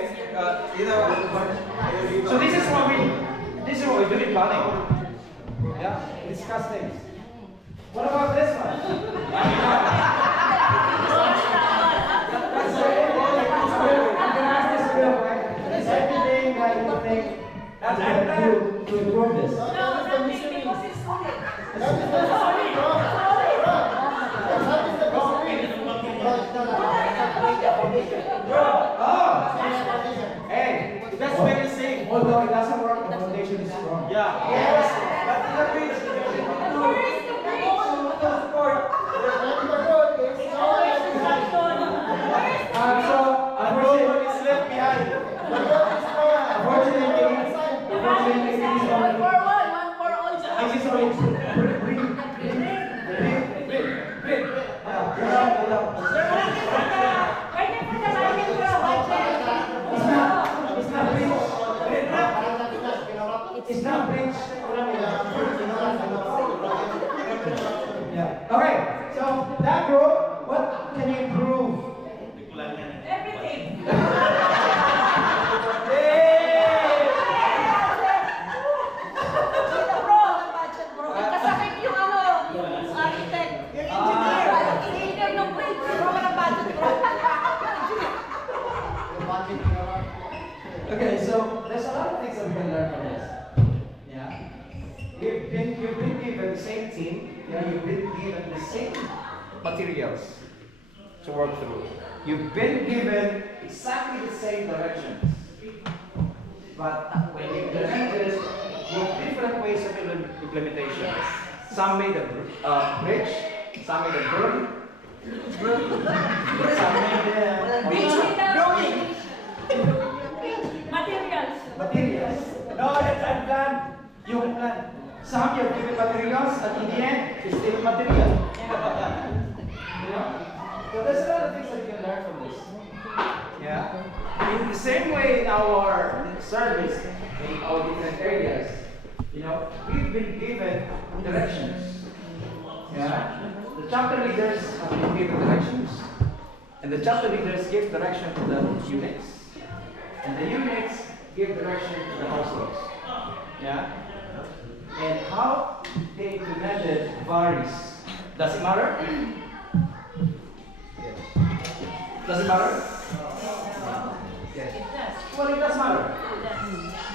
So this is what we do in planning. Yeah. Discuss things. What about this one? I'm gonna ask this real quick. Is everything that you think that you can do to improve this? No, nothing because it's solid. Oh! Hey! That's very safe. Although it doesn't work, the foundation is strong. Yeah. Yes! But in the bridge, Where's the bridge? Where's the traction? So, Nobody is left behind. unfortunately, this is only One for all. this is only Waiting for the margin for a budget. It's not bridge. Yeah. Okay. So that group, what can you improve? Everything. Kasakit yung architect. Yung engineer. Engineer ng bridge. Bro, ng budget, bro. Okay, so there's a lot of things that we can learn from this. Yeah. You've been given the same team. Yeah. You've been given the same Materials to work through. You've been given exactly the same directions. But when you implement this, you have different ways of Implementation. Some made a bridge, some made a broom. some made Bridge without materials. No, that's unplanned. Yung plan. Some you've given materials, and in the end, it's still material. You know? So there's a lot of things that you can learn from this. Yeah. In the same way in our service, in our different areas, you know, we've been given directions. Yeah. The chapter leaders have been given directions, and the chapter leaders give direction to the units, and the units give direction to the households. Yeah. And how they implemented varies. Does it matter? Does it matter? Yes. Well, it does matter.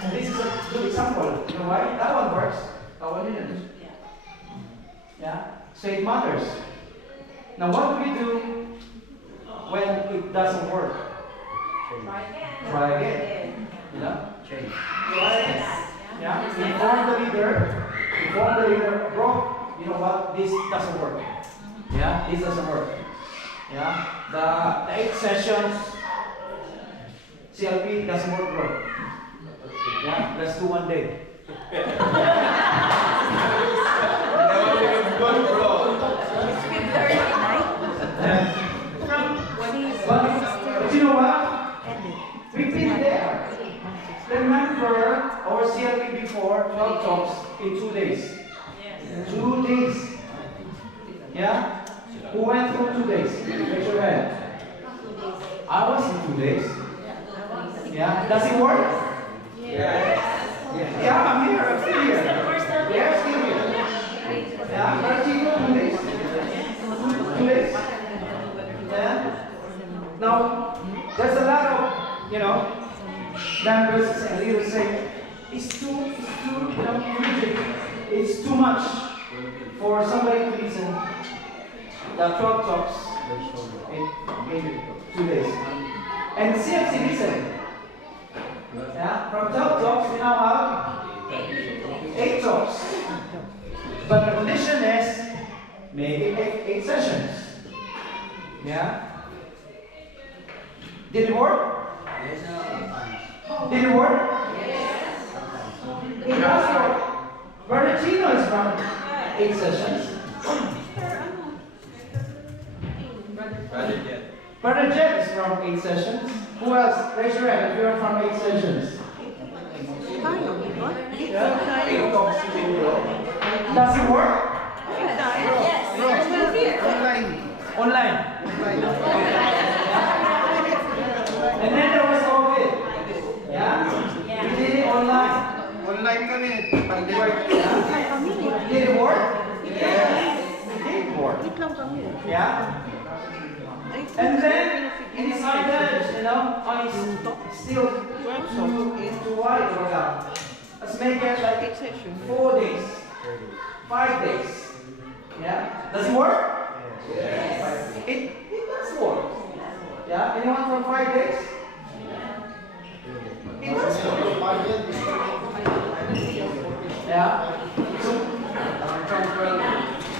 And this is a good example. You know why? That one works. That one didn't. Yeah? So it matters. Now, what do we do when it doesn't work? Try again. You know? Change. Try again. Yeah? Inform the leader. Inform the leader. Bro, you know what? This doesn't work. Yeah, this doesn't work. Yeah, the 8 sessions CLP doesn't work, bro. Yeah, let's do 1 day. But you know what? We've been there. Remember our CLP before 12 talks in 2 days. 2 days. Yeah? Who went through 2 days? Raise your hand. I was in 2 days. Yeah? Does it work? Yes. Yeah, I'm here. I'm still here. Yeah, I'm still here. Yeah, 2 days. 2 days. Yeah? Now, there's a lot of, members and leaders say, it's too rigid. It's too much for somebody to listen. The 12 talks in 2 days. And CfC listen. Yeah, from 12 talks we now have 8 talks. But the condition is maybe 8 sessions. Yeah? Did it work? Did it work? Yes. It does work. Bernardino is from 8 sessions. Brother Jeff is from 8 sessions. Who else? Raise your hand if you're from 8 sessions. Does it work? Online. And then there was COVID. Yeah? We did it online. Online kami. Did it work? Yes. It did work. Yeah? And then we decided, it's still too wide for now. Let's make it like 4 days, 5 days. Yeah? Does it work? Yes. It does work. Yeah? Anyone from 5 days? It does work. Yeah? So,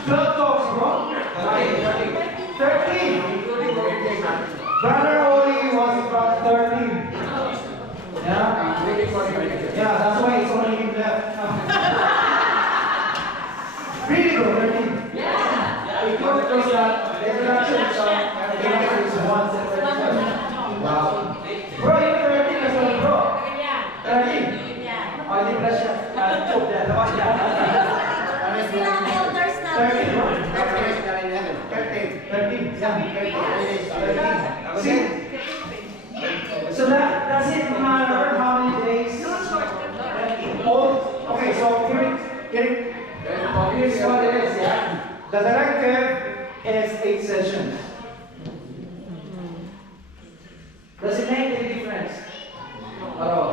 12 talks, bro. 13. Brother Oli was from 13. Yeah? Yeah, that's why it's only him left. Really good, 13. Yeah. It was just that the introduction is one separate session. Wow. Bro, you're 13 as well, bro. 13? Yeah. Oh, you bless you. Joke that. 13, bro. 13. See? So does it matter how many days? Okay, so here's what it is, yeah? The directive is 8 sessions. Does it make any difference? At all?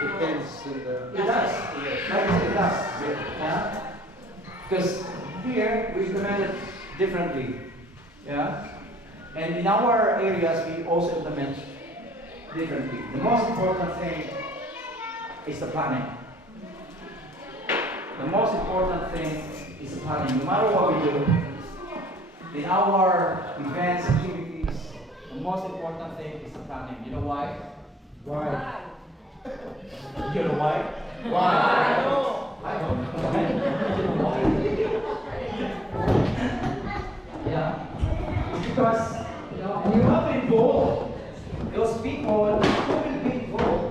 Depends on the... It does. Like I said, it does. Yeah? Because here we implement it differently. Yeah? And in our areas we also implement differently. The most important thing is the planning. The most important thing is the planning. No matter what we do, in our events, activities, the most important thing is the planning. You know why? Why? You know why? Why? I don't know. Yeah. Because you have to involve those people who will be involved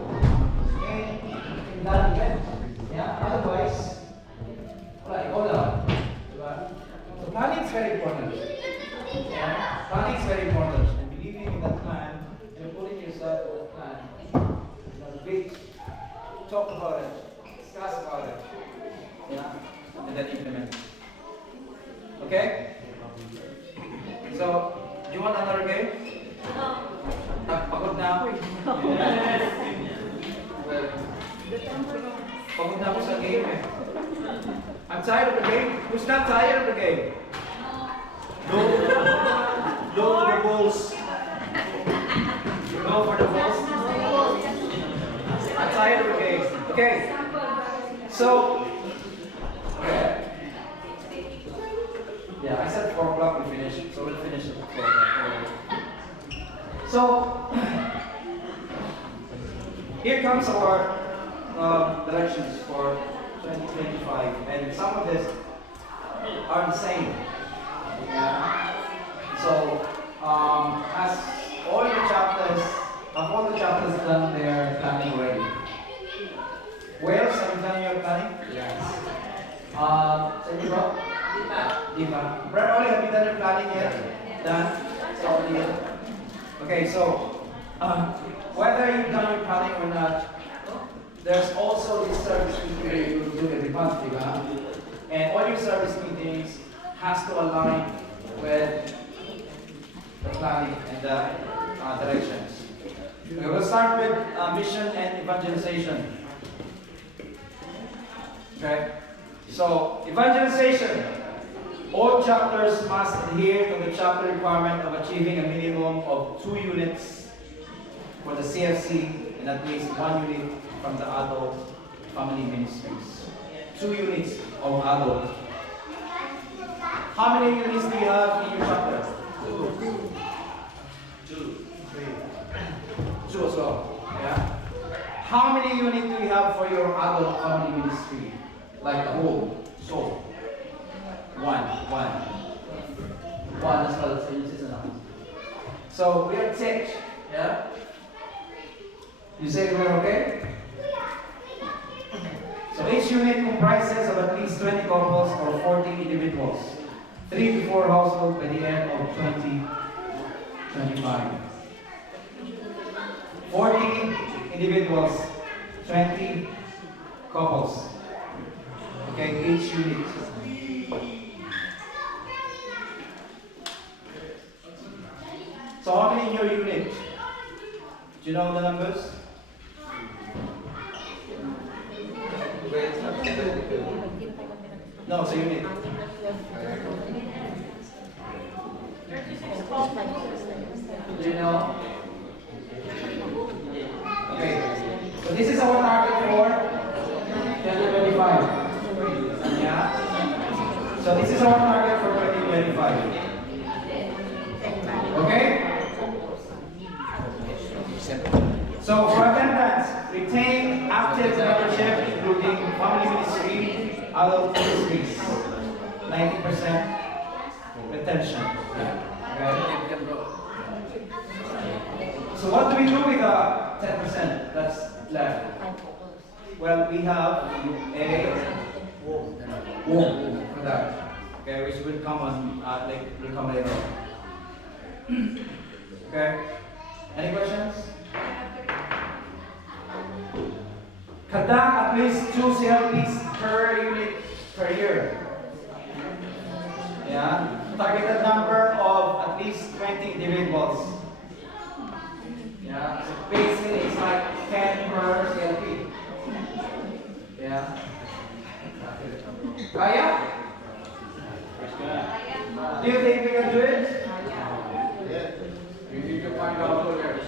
in that event. Yeah. Otherwise, like hold on. So planning is very important. Yeah. Planning is very important. And believing in that plan and putting yourself in that plan. Big talk about it, discuss about it. Yeah. And then implement it. Okay? So, do you want another game? Pagod na ako eh. Pagod na ako sa game eh. I'm tired of the game. Who's not tired of the game? No. No to the balls. No for the balls. I'm tired of the game. Okay. So, okay. Yeah, I said 4 o'clock we finish, so we'll finish at 4 o'clock. So, here comes our directions for 2025, and some of this are the same. Yeah. So, as all the chapters done their planning already? Wales, have you done your planning? Yes. Say me bro? Diva. Brad, Oli, have you done your planning yet? Done? So, only you. Okay, so, whether you've done your planning or not, there's also this service meeting you do every month, diba? And all your service meetings has to align with the planning and the directions. Okay, we'll start with mission and evangelization. Okay, so evangelization. All chapters must adhere to the chapter requirement of achieving a minimum of 2 units for the CfC and at least 1 unit from the adult family ministries. 2 units of adult. How many units do you have in your chapter? 2 as well. Yeah. How many units do you have for your adult family ministry? Like the whole soul. 1 as well. So this is enough. So we are 6. Yeah. You say we're okay? So each unit comprises of at least 20 couples or 40 individuals. 3 to 4 households by the end of 2025. 40 individuals, 20 couples. Okay, each unit. So how many in your unit? Do you know the numbers? No, it's a unit. Do you know? Okay. So this is our target for 2025. Yeah? So this is our target for 2025. Okay? So for attendance, retain active membership including family ministry, adult ministries. 90% retention. Okay? So what do we do with the 10% that's left? Well, we have a womb for that. Okay, which will come on will come later on. Okay? Any questions? Conduct at least 2 CLPs per unit per year. Yeah. Targeted number of at least 20 individuals. Yeah. So basically it's like 10 per CLP. Yeah. Kaya? Do you think we can do it? Yeah. You need to find out where.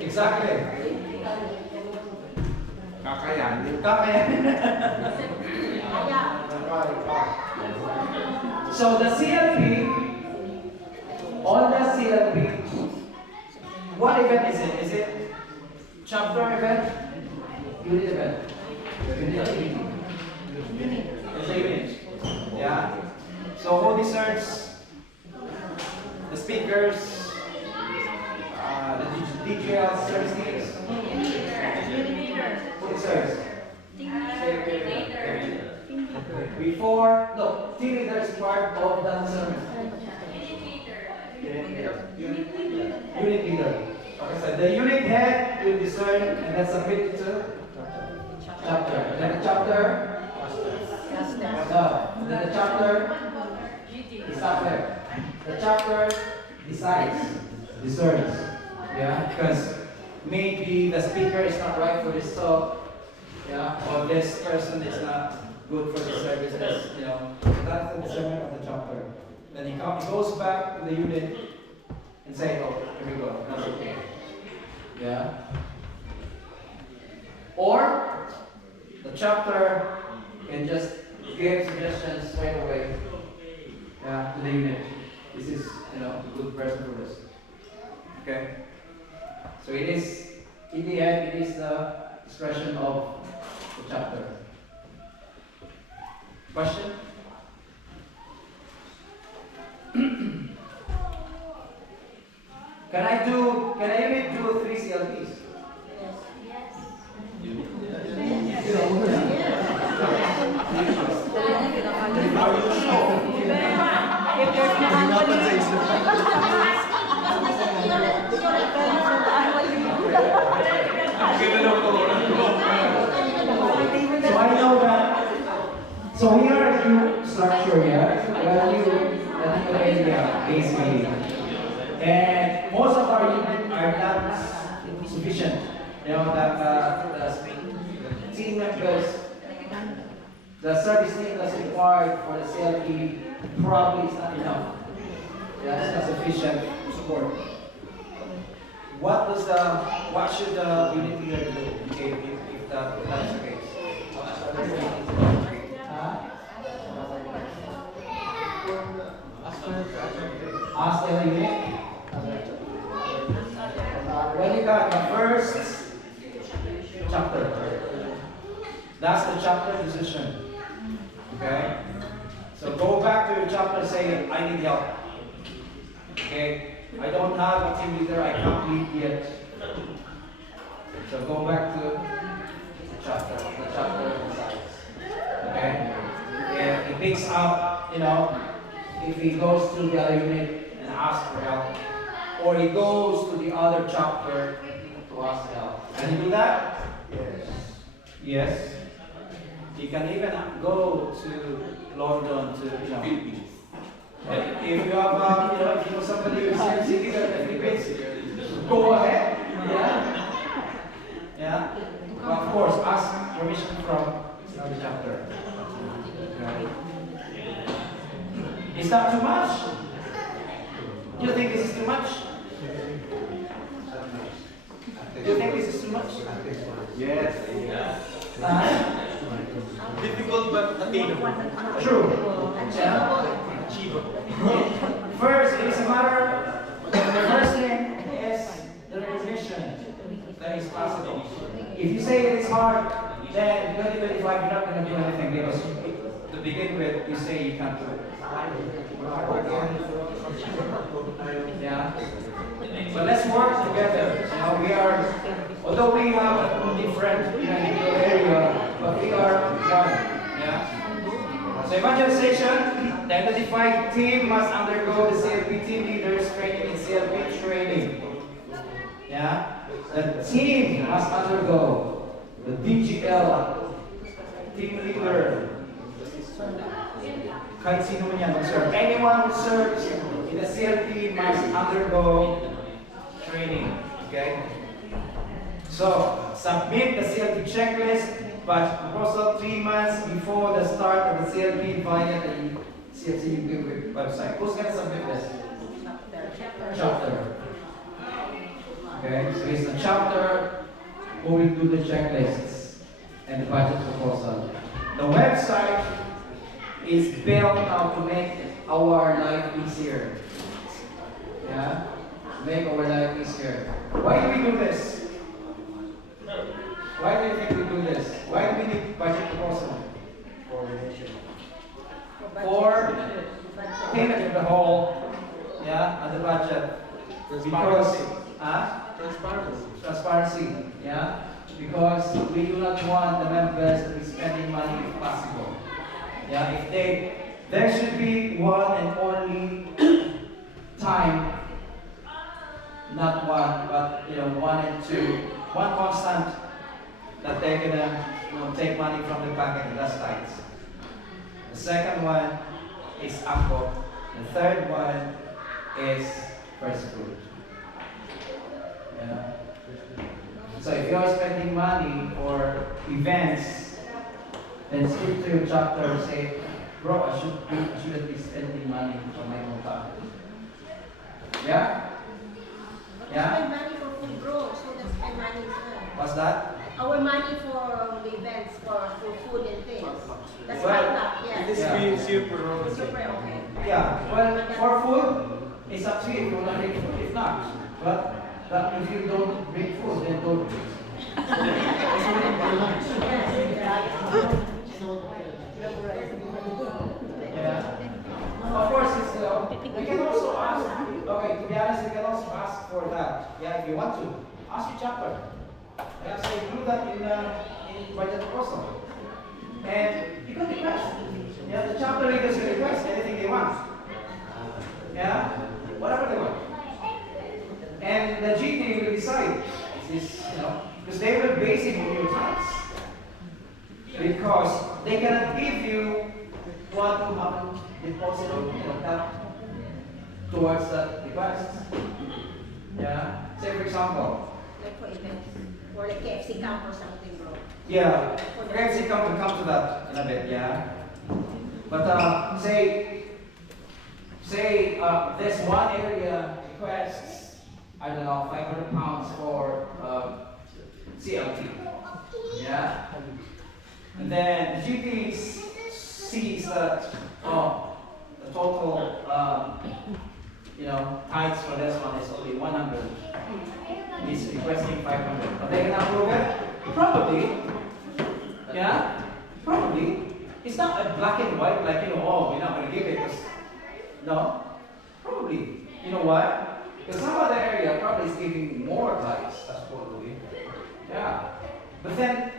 Exactly. Kakayanin. So the CLP, on the CLP, what event is it? Is it chapter event? Unit event? It's a unit. Yeah. So who discerns the speakers, the DJL service teams? Who discerns? Before, no, team leader is part of the sermon. Unit leader. Okay, so the unit head will discern and then submit it to chapter. And then the chapter. No, then the chapter is up there. The chapter decides, discerns. Yeah, because maybe the speaker is not right for this talk. Yeah, or this person is not good for the services, you know. That's the discernment of the chapter. Then he goes back to the unit and say, oh, here we go, that's okay. Yeah. Or the chapter can just give suggestions straight away. good person for this. Okay? So it is, in the end, it is the expression of the chapter. Question? Can I even do 3 CLPs? So I know that. So here is new structure here. A new area basically, and most of our units are not sufficient. You know that the team members, the service team that's required for the CLP probably is not enough. Yeah, it's not sufficient support. What should the unit leader do if that's the case? Ask the unit. When you got the first chapter, that's the chapter decision. Okay? So go back to your chapter and say, I need help. Okay? I don't have a team leader, I can't lead yet. So go back to the chapter decides. Okay? If he picks up, if he goes to the other unit and asks for help, or he goes to the other chapter to ask help. Can you do that? Yes. Yes. You can even go to London to, Philippines. if you have, if you know somebody who's CfC in the Philippines, go ahead. Yeah. Yeah. But of course, ask permission from the chapter. Okay. Is that too much? Do you think this is too much? Do you think this is too much? Yes. Difficult but attainable. True. Yeah. Achievable. First, it is a matter. The first thing is the recognition that is possible. If you say it is hard, then 2025 you're not going to do anything because to begin with, you say you can't do it. Yeah. So let's work together. Although we have different area, but we are one. Yeah. So evangelization, the identified team must undergo the CLP team leaders training in CLP training. Yeah. The team must undergo the DGL team leader. Kahit sino man yan mag-serve. Anyone who serves in the CLP must undergo training. Okay? So, submit the CLP checklist, but proposal 3 months before the start of the CLP via the CfC website. Who's going to submit this? Chapter. Okay, so it's a chapter who will do the checklists and the budget proposal. The website is built now to make our life easier. Yeah? Make our life easier. Why do we do this? Why do you think we do this? Why do we need budget proposal? For payment of the whole, yeah, and the budget. Because, transparency, yeah? Because we do not want the members to be spending money if possible. Yeah, there should be one and only time, not one, but one and two, one constant that they're gonna take money from the packet, and that's tithes. The second one is AMCO. The third one is first fruit. Yeah. So if you are spending money for events, then speak to your chapter and say, bro, I shouldn't be spending money on my own pocket. Yeah? Yeah? Spend money for food, bro, so that's spend money as well. What's that? Our money for the events, for food and things. That's Well, right now, It is yes. super Super, okay. Yeah, well, for food, It's up to you if you want to bring food, if not. But if you don't bring food, then don't bring. Yeah. Of course, it's, we can also ask, okay, to be honest, we can also ask for that. Yeah, if you want to. Ask your chapter. Yeah, so include that in budget proposal. And you can request. Yeah, the chapter leaders can request anything they want. Yeah, whatever they want. And the GT will decide. This, because they will base it on your tax. Because they cannot give you what will happen deposit that towards that request. Yeah. Say for example. Like for events, or like CfC camp or something, bro. Yeah. CfC camp will come to that in a bit. Yeah. But say there's one area requests, I don't know, 500 pounds for CLT. Yeah. And then the GP sees that the total tithes for this one is only 100. He's requesting 500. Are they gonna approve it? Probably. Yeah. Probably. It's not a black and white like we're not gonna give it. No. Probably. You know why? Because some other area probably is giving more tithes, supposedly. Yeah. But then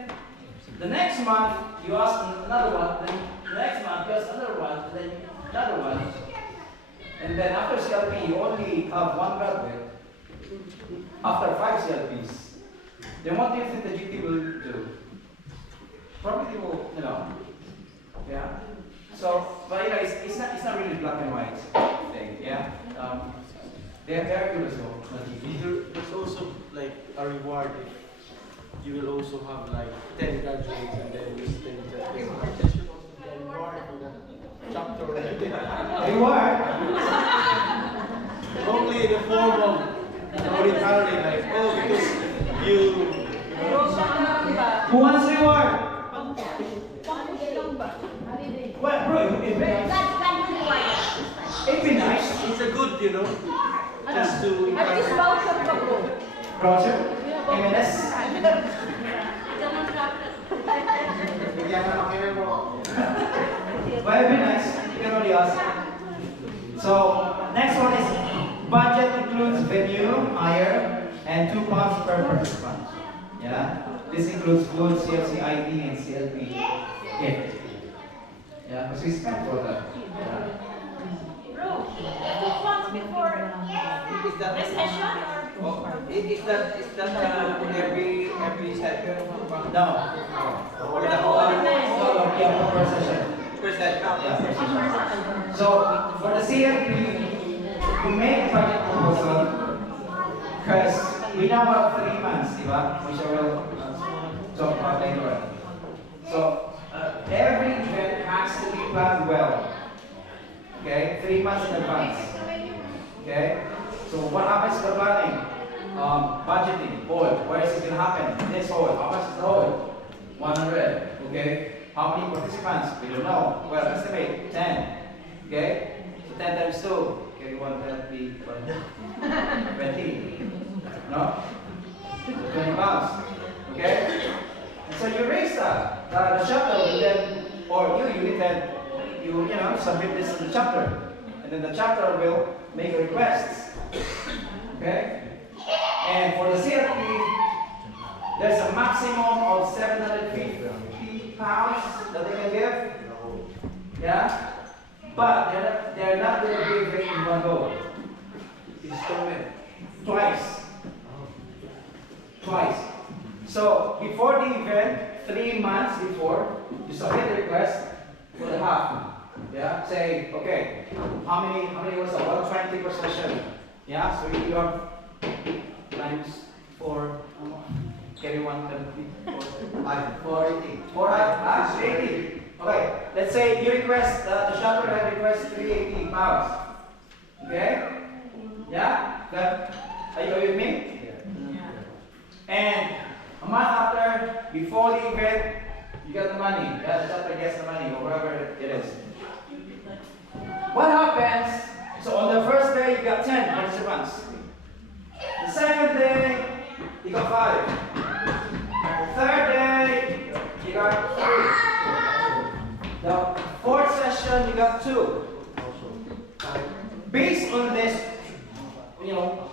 the next month you ask another one, then the next month you ask another one, and then another one. And then after CLP you only have one graduate. After 5 CLPs. Then what do you think the GT will do? Probably they will, yeah. So, but it's not really black and white thing, yeah. They're good as well. There's also like a reward if you will also have like 10 graduates and then you spend the reward for the chapter. Reward? Only in the form of monetary, like because you. Who wants reward? Well, bro, it'd be nice. It's a good, just to At least voucher ka, bro. Roger? MNS? Well, it'd be nice. You can only ask. So, next one is budget includes venue, hire, and £2 per participant. Yeah? This includes food, CFC ID, and CLP gift. Yeah, because we spent for that. Yeah. Bro, 2 months before the session or Is that every session? No. Or the whole Yeah, per session. first session? Yeah. So, for the CLP, we make a budget proposal because we now have 3 months, which I will talk about later on. So, every event has to be planned well. Okay, 3 months in advance. Okay, so what happens to the planning? Budgeting, hold. Where is it going to happen? This hold. How much is the hold? 100. Okay, how many participants? We don't know. Well, estimate 10. Okay, so 10 times 2. Okay, 120. 20. No? So 20 pounds. Okay? And so you raise that. The chapter will then, or you then, submit this to the chapter. And then the chapter will make requests. Okay? And for the CLP, there's a maximum of 750 pounds that they can give. Yeah? But they're not going to give it in one go. Installment. Twice. So before the event, 3 months before, you submit the request for the half. Yeah? Say, okay, how many was that? 120 per session. Yeah? So you have times 4, carry 130, 480. 480. Okay, let's say you request, the shopper had request 380 pounds. Okay? Yeah? Are you with me? Yeah. And a month after, before the event, you get the money. Yeah, the shopper gets the money, or whatever it is. What happens? So on the first day, you got 10 participants. The second day, you got 5. The third day, you got 3. The fourth session, you got 2. Based on this,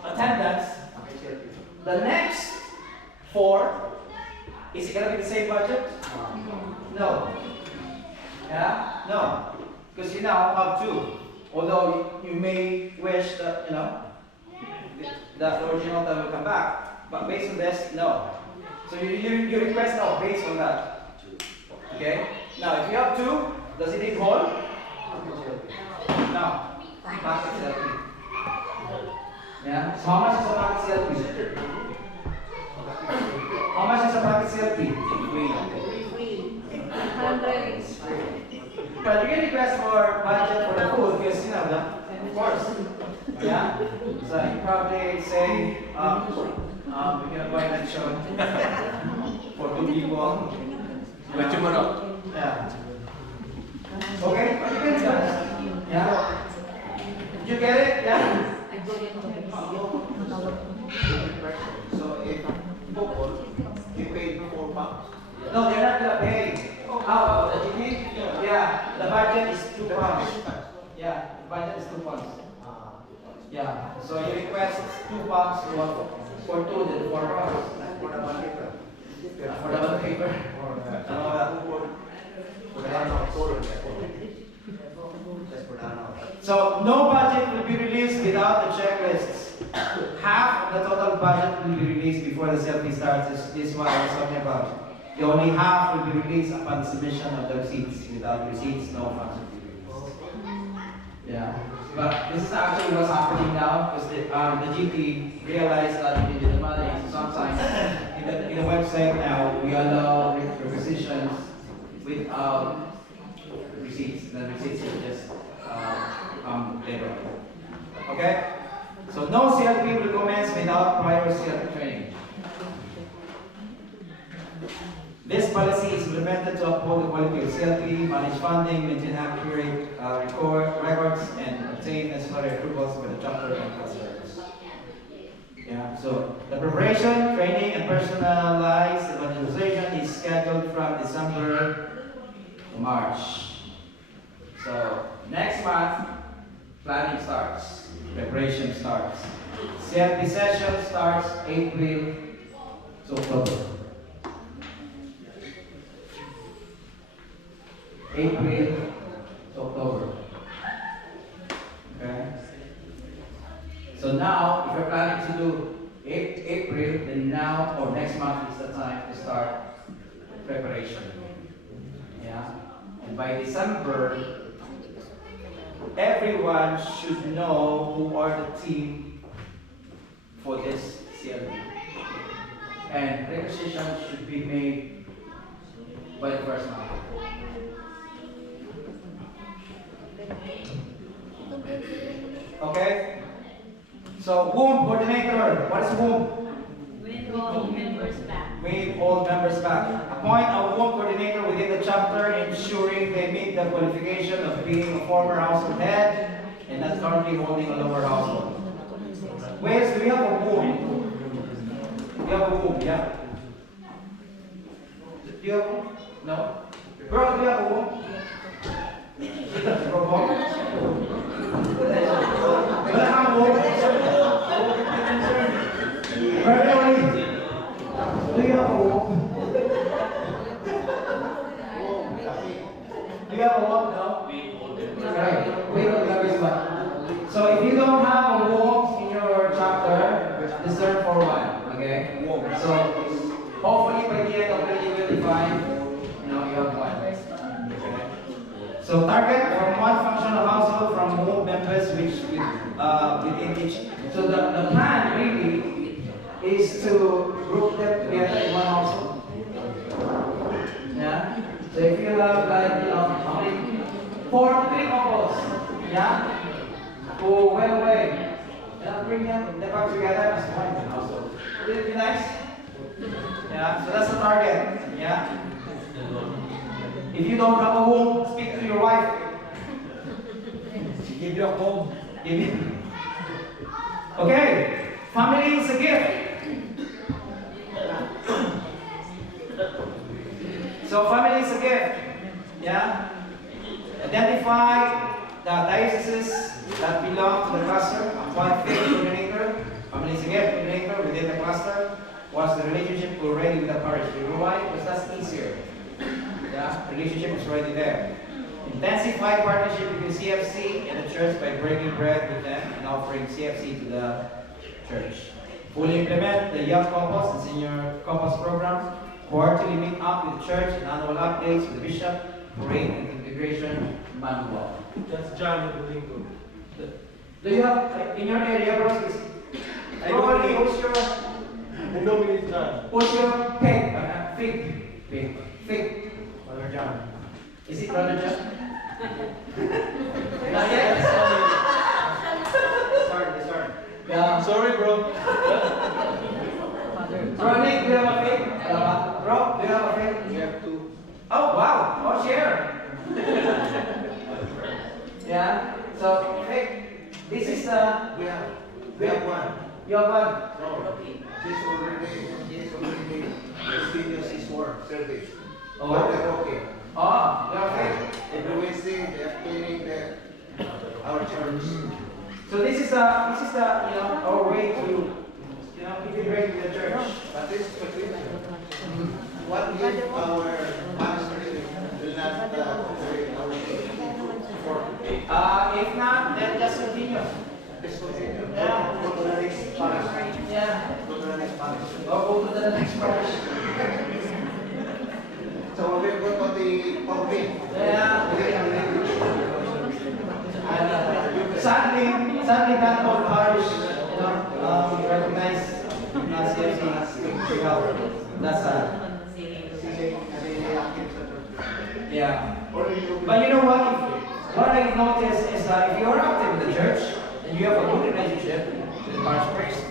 attendance, the next 4, is it gonna be the same budget? No. Yeah? No. Because you now have 2. Although you may wish that, the original time will come back. But based on this, no. So you request now based on that. Okay? Now, if you have 2, does it need whole? No. Packet CLP. Yeah? So how much is a packet CLP? How much is a packet CLP? Free. 100. But you can request for budget for the food because of course. Yeah? So you probably say, we're gonna buy that show for 2 people. Yeah. Okay? But you can do that. Yeah? Did you get it? Yeah? So if you paid £4. No, they're not gonna pay. How? The GP? Yeah, the budget is £2. Yeah, the budget is £2. Yeah, so you request £2 for 2, then £4. For the one paper. For the one paper. So no budget will be released without the checklists. Half of the total budget will be released before the CLP starts. This is what I was talking about. The only half will be released upon the submission of the receipts. Without receipts, no funds will be released. Yeah, but this is actually what's happening now because the GP realized that we did the money. So sometimes in the website now we allow requisitions without receipts. The receipts will just come later. Okay? So no CLP will commence without prior CLP training. This policy is implemented to uphold the quality of CLP, manage funding, maintain accurate records, and obtain necessary approvals by the chapter and class service. Yeah, so the preparation, training, and personalized evangelization is scheduled from December to March. So next month, planning starts, preparation starts. CLP session starts April to October. April to October. Okay? So now, if you're planning to do April, then now or next month is the time to start preparation. Yeah? And by December, everyone should know who are the team for this CLB. And requisition should be made by the first month. Okay? So, womb coordinator. What is womb? With all members back. With all members back. Appoint a womb coordinator within the chapter, ensuring they meet the qualification of being a former household head and not currently holding a lower household. Wait, do we have a womb? We have a womb, yeah. Do you have a womb? No? Girl, do you have a womb? Go home. Do you have a womb? Do you have a womb? No? Right. Wait, so if you don't have a womb in your chapter, deserve for one. Okay? So hopefully by the end of 2025, you have one. So target from one functional household from womb members within each. So the plan really is to group them together in one household. Yeah. So if you have how many? 3 couples, yeah, who went away, bring them back together as one household. Would it be nice? Yeah. So that's the target. Yeah. If you don't have a home, speak to your wife. She give you a home. Give you. Okay, family is a gift. So family is a gift. Yeah? Identify the dioceses that belong to the cluster. Appoint faith coordinator. Family is a gift coordinator within the cluster. What's the relationship already with the parish? You know why? Because that's easier. Yeah? Relationship is already there. Intensify partnership between CfC and the church by breaking bread with them and offering CfC to the church. Fully implement the young couples and senior couples program. Quarterly meet up with the church and annual updates with the bishop, parade and integration manual. That's John and Domingo. Do you have in your area, bros? Probably what's your The nominee is John. fig? Brother John. Is it Brother John? Not Sorry. yet? Sorry. Yeah. Sorry, bro. Bro, Nick, do you have a fig? Bro, do you have a fig? We have two. Oh, wow. Oh, share. Yeah. So, fig, this is the... We have one. You have one. No, he's already continuous his work, service. Oh. But they're okay. Oh, you have a fig. Every Wednesday, they're cleaning our church. So this is the our way to integrate with the church. But this is Patricia. What if our pastor will not operate our church? If not, then just continue. Let's continue. Yeah. Go to the next parish. Yeah. Go to the next parish. Or go to the next parish. So we'll go to the public. Yeah. Sadly, that old parish, recognize CfC. That's sad. Yeah. But you know what? What I noticed is that if you're active in the church and you have a good relationship with the parish priest,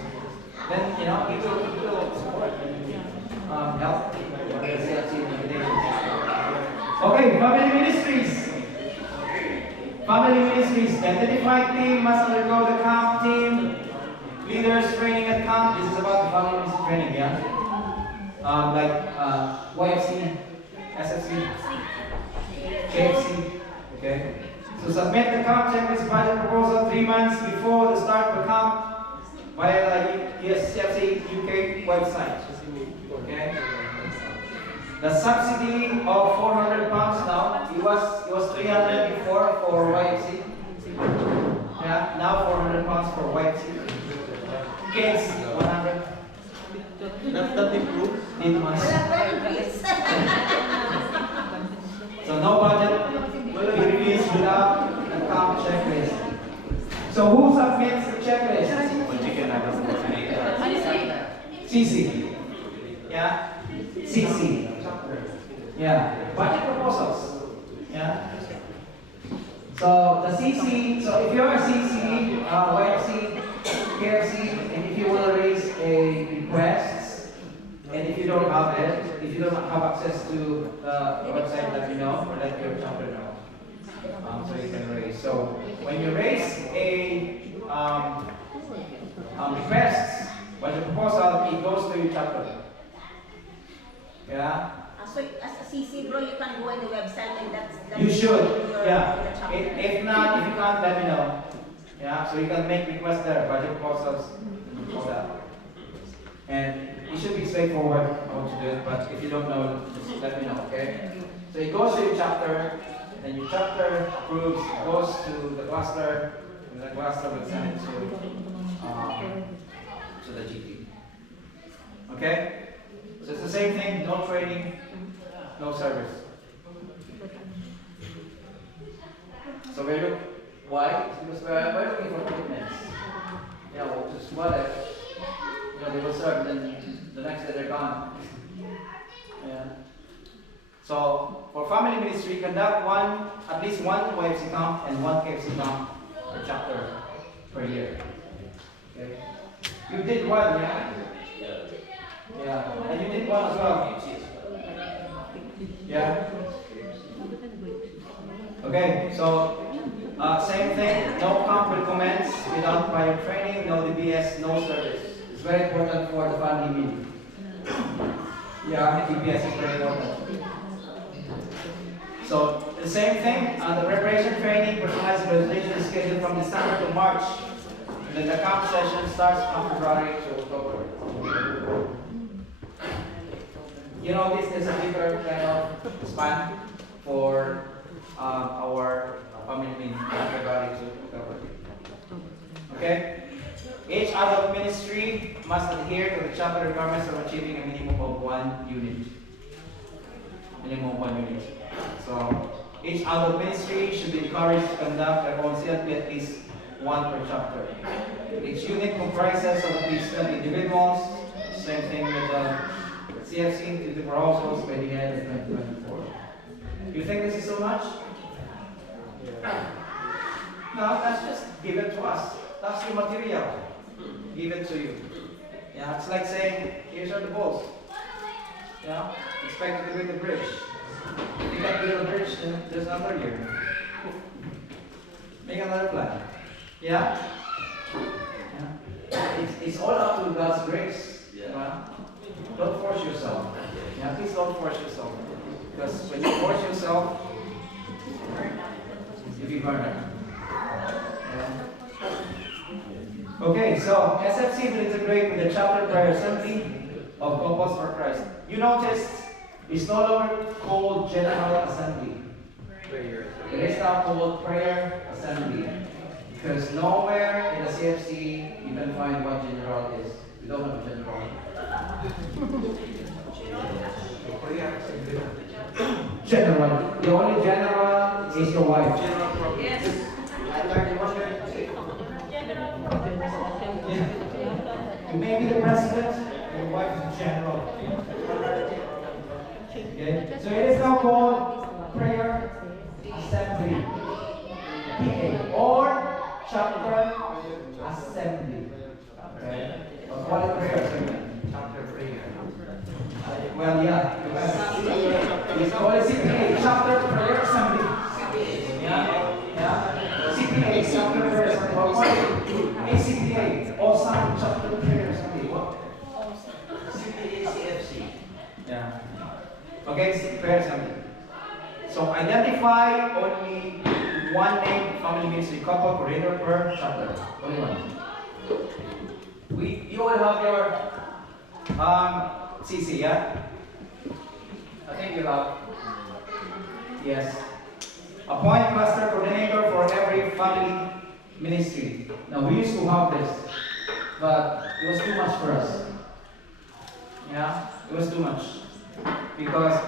then it will support and help the CfC invitations. Okay, family ministries. Family ministries. Identified team must undergo the camp team. Leaders training at camp. This is about the family ministry training, yeah? YFC, SFC, CfC. Okay. So submit the camp checklist budget proposal 3 months before the start of the camp via the CfC UK website. Okay. The subsidy of £400 now, it was 300 before for YFC. Yeah, now £400 for YFC. Kids, 100. That improved. Need money. So no budget will be released without a camp checklist. So who submits the checklist? CC. Yeah? CC. Yeah. Budget proposals. Yeah. So the CC, so if you're a CC, YFC, KFC, and if you want to raise a request, and if you don't have it, if you don't have access to the website, let me know, or let your chapter know. So you can raise. So when you raise a request, budget proposal, it goes to your chapter. Yeah. So as a CC, bro, you can go on the website and that's You should, your yeah. chapter. If not, if you can't, let me know. Yeah, so you can make requests there, budget proposals, all that. And it should be straightforward how to do it, but if you don't know, just let me know, okay? So it goes to your chapter, and your chapter approves, goes to the cluster, and the cluster will send it to the GP. Okay? So it's the same thing, no training, no service. So we look, why? It's because we're looking for commitments. Yeah, well, just what if, they will serve, then the next day they're gone. Yeah. So, for family ministry, conduct at least one YFC camp and one KFC camp per chapter per year. Okay. You did one, yeah? Yeah. And you did one as well. Yeah. Okay, so Same thing, no camp will commence without prior training, no DBS, no service. It's very important for the family meeting. Yeah, DBS is very important. So, the same thing, the preparation training, personalized registration is scheduled from December to March. And then the camp session starts from February to October. You know, this is a bigger kind of span for our family meeting from February to October. Okay? Each adult ministry must adhere to the chapter requirements of achieving a minimum of 1 unit. Minimum of 1 unit. So, each adult ministry should be encouraged to conduct a CfC at least 1 per chapter. Each unit comprises of at least 20 individuals. Same thing with the CfC, the households by the end of 2024. You think this is so much? No, that's just give it to us. That's the material. Give it to you. Yeah, it's like saying, here's are the balls. Yeah, expect to build the bridge. If you can't build a bridge, then there's another year. Make another plan. Yeah? It's all up to God's grace. Yeah. Don't force yourself. Yeah, please don't force yourself. Because when you force yourself, you'll be burned out. Yeah. Okay, so SFC will integrate with the chapter prayer assembly of Couples for Christ. You noticed it's no longer called General Assembly. It is now called Prayer Assembly. Because nowhere in the CfC you can find what general is. We don't have a general. General. The only general is your wife. Yes. You may be the president, your wife is the general. Okay? So it is now called Prayer Assembly. PA or Chapter Assembly. Okay? But what is prayer assembly? Chapter prayer. Well, yeah. It's called CPA, Chapter Prayer Assembly. Yeah? Yeah? CPA, Chapter Prayer Assembly. What is ACPA? Awesome Chapter Prayer Assembly. What? CPA, CfC. Yeah. Okay, prayer assembly. So identify only one name, family ministry, couple, coordinator per chapter. Only one. You will have your CC, yeah? I think you have. Yes. Appoint cluster coordinator for every family ministry. Now we used to have this, but it was too much for us. Yeah, it was too much. Because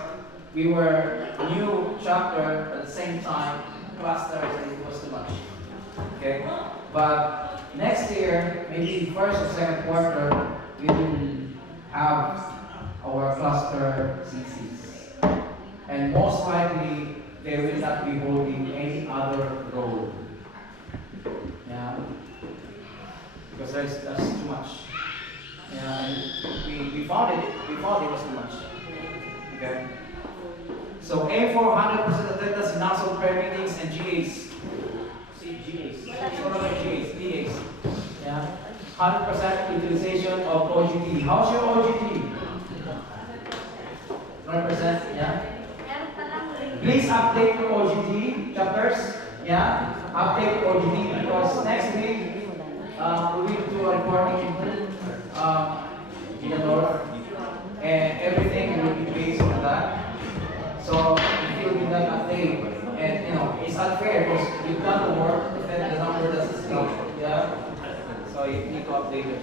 we were new chapter at the same time, clusters, and it was too much. Okay? But next year, maybe first or second quarter, we will have our cluster CCs. And most likely, they will not be holding any other role. Yeah? Because that's too much. Yeah, and we found it was too much. Okay? So aim for 100% attendance in national prayer meetings and GAs. See, GAs. GAs, DAs. Yeah. 100% utilization of OGT. How's your OGT? 100%, yeah? Please update your OGT chapters. Yeah? Update OGT because next week we will do a reporting in the north. And everything will be based on that. So if you do not update, and it's unfair because you've done the work, then the number doesn't stay. Yeah? So you need to update it.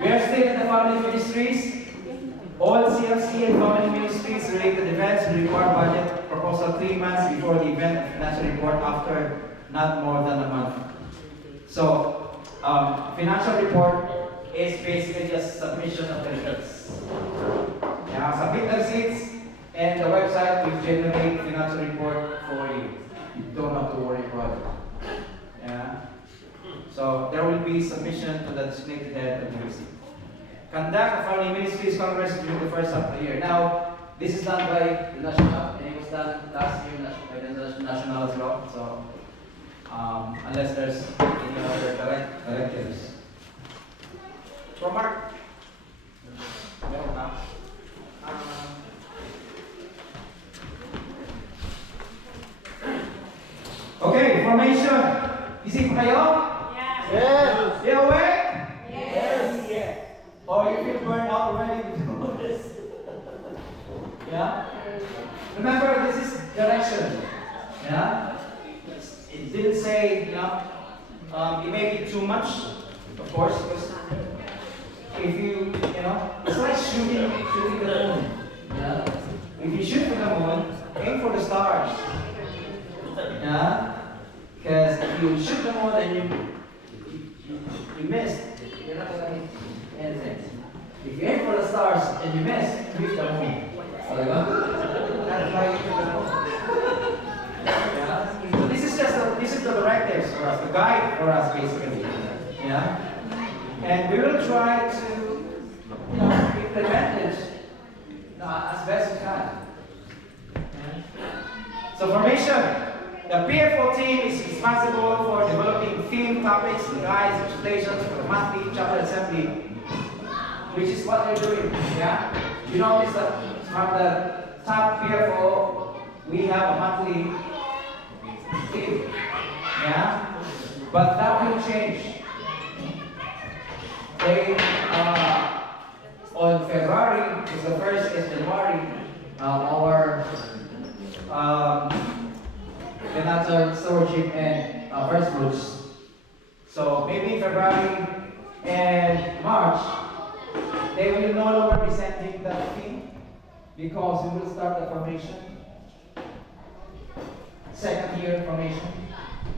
We are still in the family ministries. All CfC and family ministries related events will require budget proposal 3 months before the event and financial report after not more than a month. So financial report is basically just submission of the receipts. Yeah, submit the receipts and the website will generate financial report for you. You don't have to worry about it. Yeah. So there will be submission to the designated head of the receipt. Conduct a family ministries congress during the first half of the year. Now, this is done by the national and it was done last year by the national as well. So unless there's any other directives. From Mark. Meron ka? Okay, formation. Isip kayo? Yes. You awake? Yes. Or you feel burned out already with all this? Yeah? Remember, this is direction. Yeah? It didn't say, it may be too much, of course, because if it's like shooting the moon. Yeah? If you shoot for the moon, aim for the stars. Yeah? Because if you shoot the moon and you miss, you're not gonna hit anything. If you aim for the stars and you miss, you hit the moon. That's why you hit the moon. Yeah? So this is the directives for us, the guide for us basically. Yeah? And we will try to implement it as best we can. Yeah? So formation. The PFO team is responsible for developing theme topics, guides, presentations for the monthly chapter assembly, which is what they're doing. Yeah? You notice that from the top PFO, we have a monthly theme. Yeah? But that will change. They, on February, because the first is January, our another stewardship and first fruits. So maybe February and March, they will no longer be sending the theme because we will start the formation. Second year formation.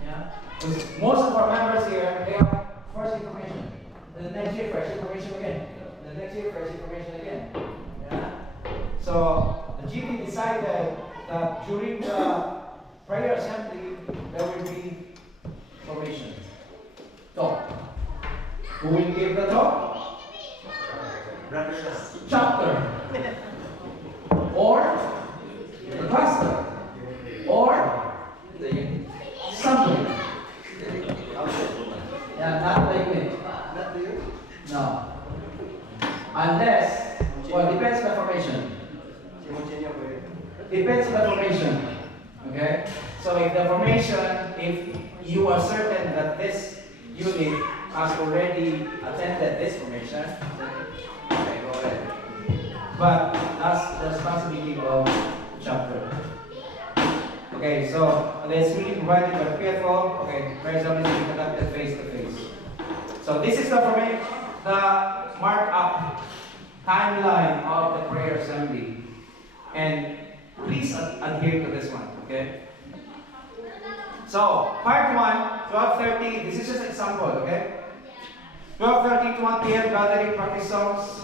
Yeah? Because most of our members here, they are first information. The next year, fresh information again. The next year, fresh information again. Yeah? So the GP decided that during the prayer assembly, there will be formation. Talk. Who will give the talk? Chapter. Or the pastor. Or somebody. Yeah, not the unit. Not you? No. Unless, well, depends on the formation. Depends on the formation. Okay? So if the formation, if you are certain that this unit has already attended this formation, then okay, go ahead. But that's the responsibility of the chapter. Okay, so the facility provided by PFO, okay, prayer service will be conducted face to face. So this is the mark-up timeline of the prayer assembly. And please adhere to this one, okay? So, part 1, 12:30, this is just an example, okay? 12:30 to 1 p.m. gathering practice songs.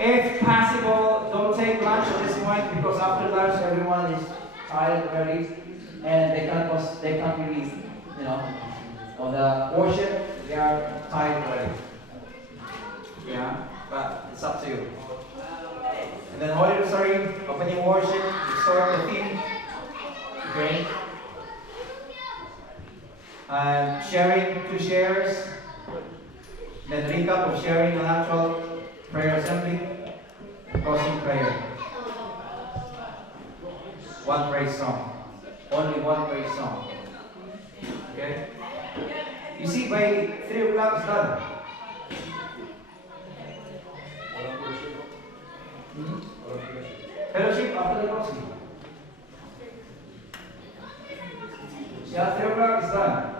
If possible, don't take lunch at this point because after lunch everyone is tired already and they can't really, on the worship, they are tired already. Yeah, but it's up to you. And then Holy Rosary, opening worship, restore the theme. Okay. And sharing 2 shares. Then recap of sharing an actual prayer assembly. Closing prayer. 1 praise song. Only 1 praise song. Okay? You see, by 3 o'clock it's done. Fellowship after the closing. Yeah, 3 o'clock is done.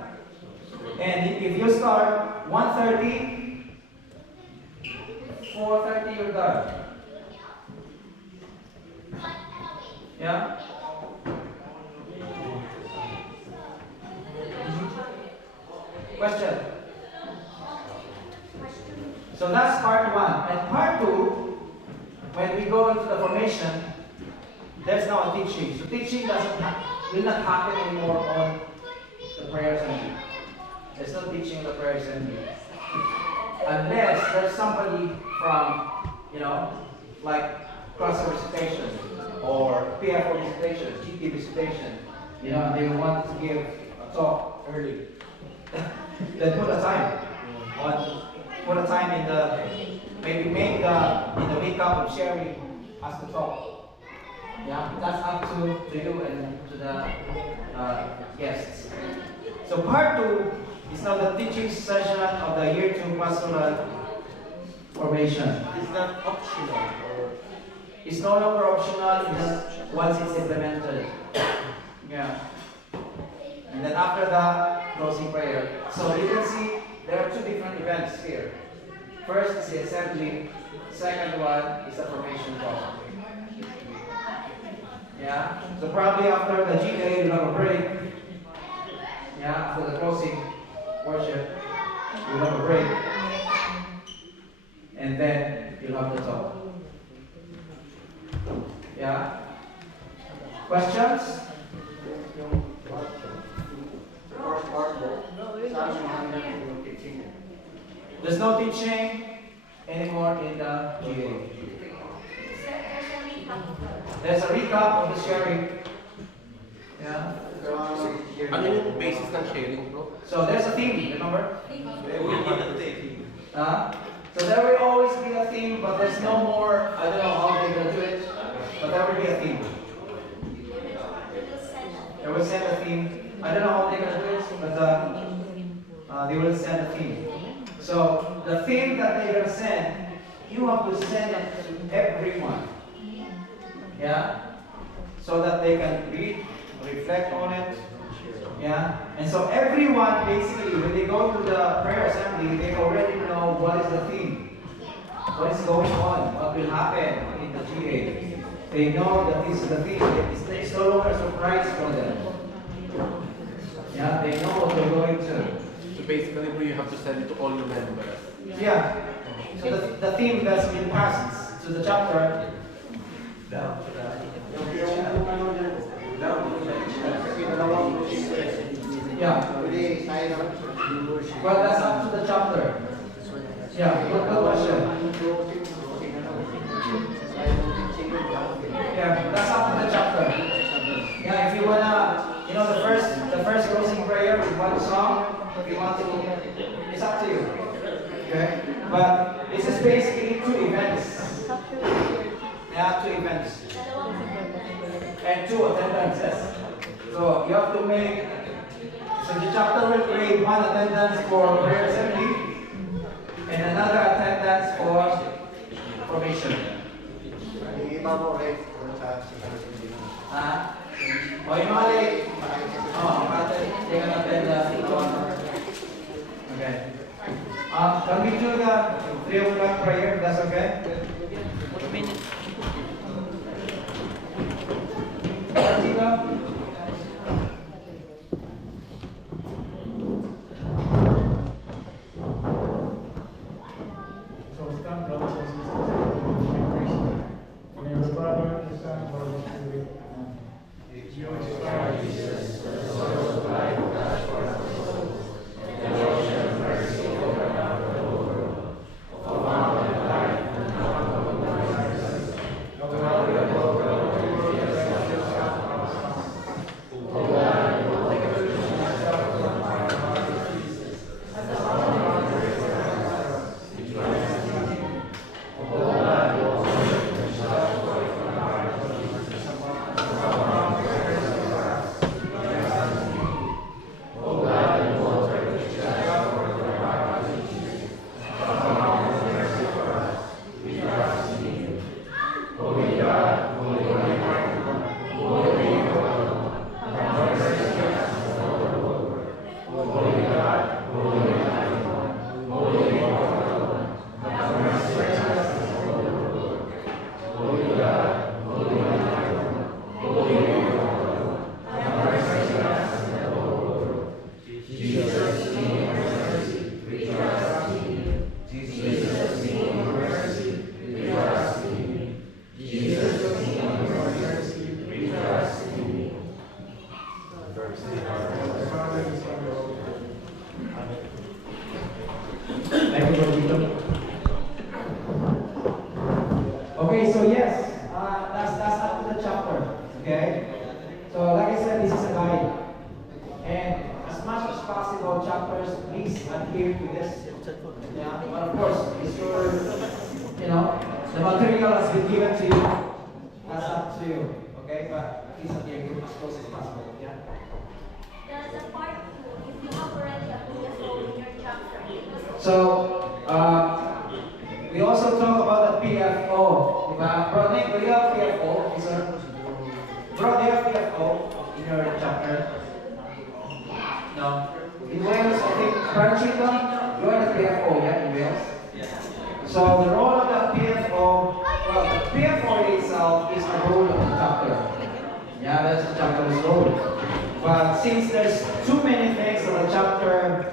And if you start 1:30, 4:30 you're done. Yeah? Question? So that's part 1. And part 2, when we go into the formation, there's now a teaching. So teaching will not happen anymore on the prayer assembly. There's no teaching on the prayer assembly. Unless there's somebody from, like cluster visitation or PFO visitation, GT visitation, you know, they want to give a talk early. Then put a time. Put a time in the, maybe make in the week up of sharing as the talk. Yeah, that's up to you and to the guests. So part 2 is now the teaching session of the year 2 pastoral formation. Is that optional or? It's no longer optional once it's implemented. Yeah. And then after that, closing prayer. So you can see there are 2 different events here. First is the assembly. Second one is the formation talk. Yeah. So probably after the GA, you'll have a break. Yeah. After the closing worship, you'll have a break. And then you'll have the talk. Yeah. Questions? There's no teaching anymore in the GA. There's a recap of the sharing. Yeah. Ano yung basis ng sharing, bro? So there's a theme, remember? We need a theme. So there will always be a theme, but there's no more, I don't know how they're going to do it, but there will be a theme. They will send a theme. I don't know how they're going to do it, but they will send a theme. So the theme that they're going to send, you have to send it to everyone. Yeah? So that they can read, reflect on it. Yeah? And so everyone, basically, when they go to the prayer assembly, they already know what is the theme. What is going on, what will happen in the GA. They know that this is the theme. It's no longer a surprise for them. Yeah, they know what they're going to. So basically, bro, you have to send it to all your members. Yeah. So the theme that's been passed to the chapter. Down to the. Yeah. Well, that's up to the chapter. Yeah, good question. Yeah, that's up to the chapter. Yeah, if you wanna, you know, the first closing prayer with one song, if you want to, it's up to you. Okay? But this is basically 2 events. Yeah, 2 events. And 2 attendances. So you have to make, so the chapter will create 1 attendance for prayer assembly and another attendance for formation. O yung mga late, they can attend okay. Can we do the 3 o'clock prayer? That's okay? Okay, so yes, adhere to this. Yeah, but of course, it's your, the material has been given to you. That's up to you. Okay, but please adhere to as close as possible. Yeah. The part 2, if you have already a PFO in your chapter, So, we also talk about the PFO. Bro, Nick, do you have PFO? Yes, sir. Bro, do you have PFO in your chapter? No. In Wales, I think, Franchita, you are the PFO, yeah, in Wales? So, the role of the PFO, well, the PFO itself is the role of the chapter. Yeah, that's the chapter's role. But since there's too many things in the chapter,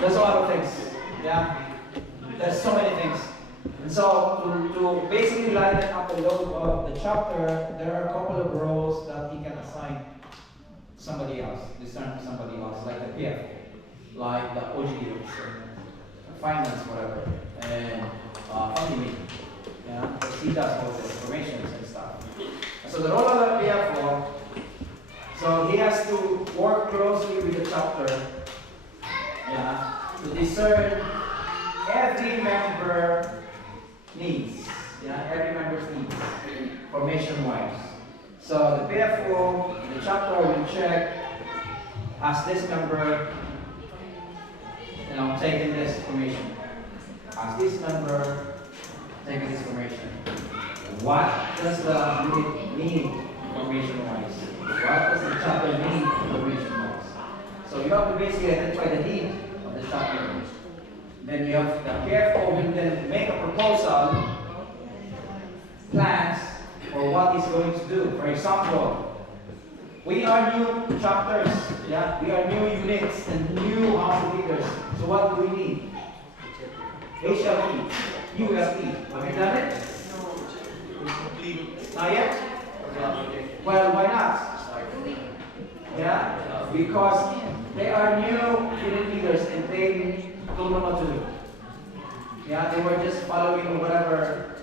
there's a lot of things. Yeah? There's so many things. And so, to basically lighten up the load of the chapter, there are a couple of roles that he can assign somebody else, discern somebody else, like the PF, like the OG, finance, whatever, and funding. Yeah? Because he does all the information and stuff. So the role of the PFO, so he has to work closely with the chapter, yeah, to discern every member needs, every member's needs, formation-wise. So the PFO, the chapter will check, has this member, taken this information? Has this member taken this information? What does the unit need formation-wise? What does the chapter need information-wise? So you have to basically identify the need of the chapter. Then you have the PFO will then make a proposal, plans for what he's going to do. For example, we are new chapters, we are new units and new house leaders. So what do we need? HLP, ULP. Have you done it? Not yet? Well, why not? Yeah, because they are new unit leaders and they don't know what to do. Yeah, they were just following whoever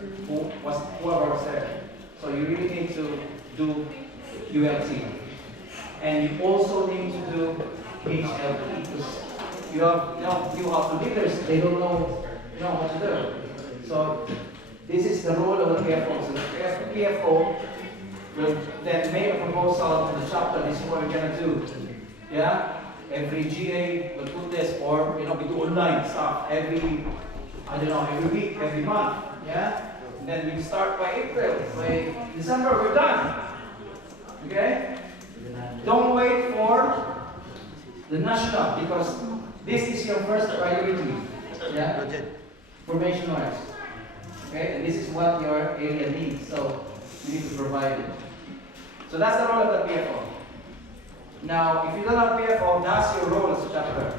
was there. So you really need to do ULT. And you also need to do HLP because you have new house leaders, they don't know what to do. So this is the role of the PFO. So the PFO will then make a proposal to the chapter, this is what we're gonna do. Yeah? Every GA will put this, or we do online stuff every week, every month. Yeah? And then we start by April. By December we're done. Okay? Don't wait for the national because this is your first priority. Yeah? Formation wise. Okay? And this is what your area needs. So you need to provide it. So that's the role of the PFO. Now, if you don't have PFO, that's your role as a chapter.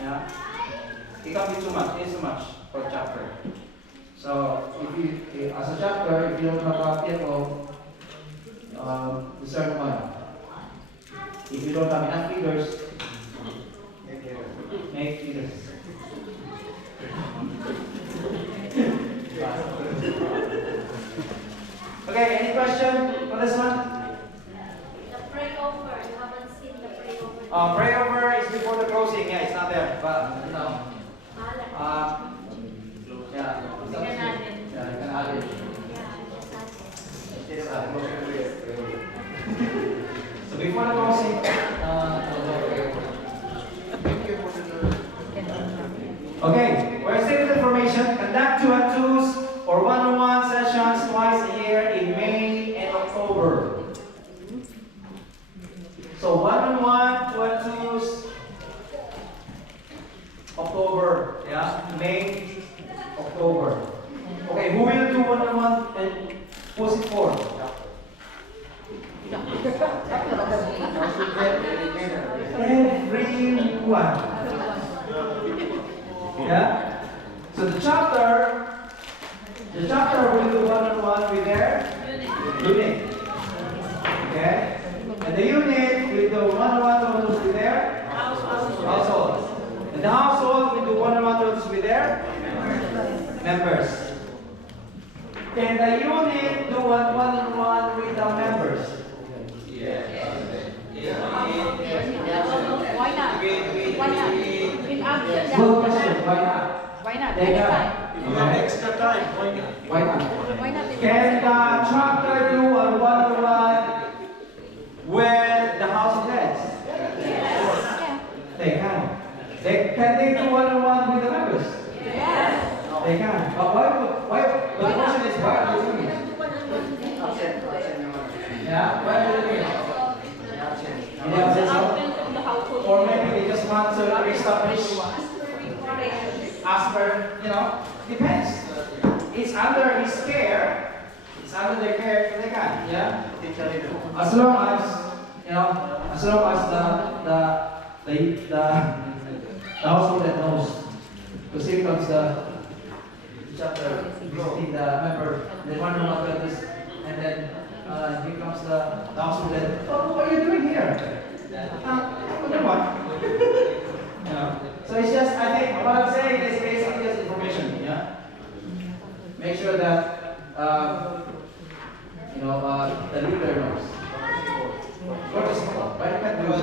Yeah? It can be too much, it is too much for a chapter. So, as a chapter, if you don't have a PFO, discern one. If you don't have enough leaders, make leaders. Okay, any question for this one? the pray over, you haven't seen the pray over. Pray over is before the closing. Yeah, it's not there. But, yeah. You can add it. Yeah, you can add it. So before the closing, okay, we're still with information. Conduct 2-on-2s or one-on-one sessions twice a year in May and October. So 1-on-1, 2-on-2s, October, May, October. Okay, who will do 1-on-1 and who's it for? Everyone. Yeah? So the chapter will do 1-on-1 with their unit. Okay? And the unit will do 1-on-1 with their household. And the household will do 1-on-1 with their members. Can the unit do 1-on-1 with the members? Why not? Why not? Action Good daw. question. Why not? Why not? Teka. Anytime. If you have extra time, why not? Why not? Why not? Can the chapter do a one-on-one with the House of Heads? Yeah. They can. Can they do one-on-one with the members? Yes. They can. But why? The question is why are they doing it? Yeah. Why are they doing it? In the absence of? Or maybe they just want to establish as per, depends. It's under his care. It's under their care, so they can, yeah? As long as, as long as the household that knows. Because here comes the chapter, visiting the member, then one more like this, and then here comes the household that, oh, what are you doing here? What? So it's just, I think, what I'm saying is basically just information, yeah? Make sure that, the leader knows. What is it? Why you can't do it?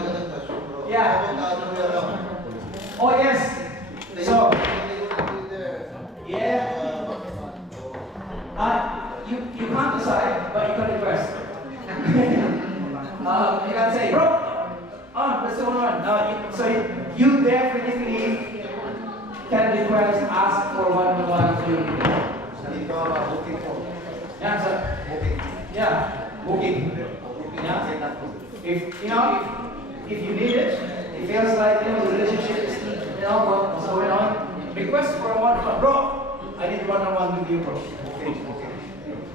Yeah. Oh, yes. So, yeah. You can't decide, but you can request. You can say, bro, what's going on? So you definitely can request, ask for one-on-one to yeah, sir. Yeah, booking. Yeah. If you need it, it feels like the relationship is what's going on. Request for a one-on-one, bro. I need one-on-one with you, bro.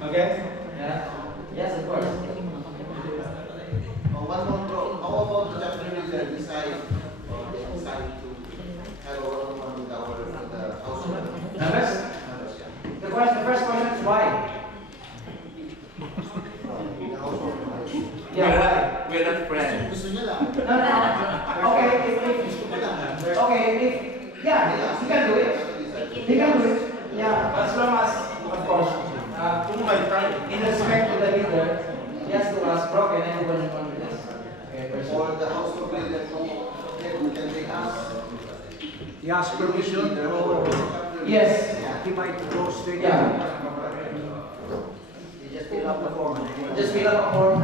Okay. Yeah. Yes, of course. One more bro. How about the chapter leader decide to have a one-on-one with the household? Members? The first question is why? The household. Yeah, why? We're not friends. Gusto niya lang. No. Okay, yeah, he can do it. He can do it. Yeah, as long as, of course, in respect to the leader, he has to ask, bro, can I do one-on-one with this? Okay, Or the household leader, can they ask? He asked permission. Yes. He might go straight. Yeah. You just fill up the form. Just fill up a form.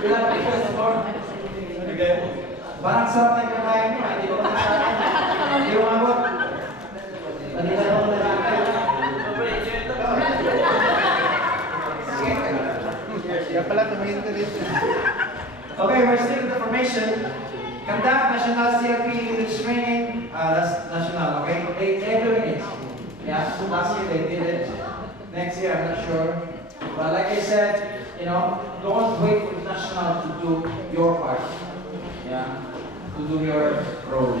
Fill up a request form. Okay. Parang sarap na kakain mo, hindi ko masasabi. Hindi ko mabot. Hindi na ako nalakay. Kaya pala tumingin ka dito. Okay, we're still in the formation. Conduct national CLP leadership training. That's national, okay? They're doing it. Yeah, last year they did it. Next year, I'm not sure. But like I said, don't wait for national to do your part. Yeah, to do your role.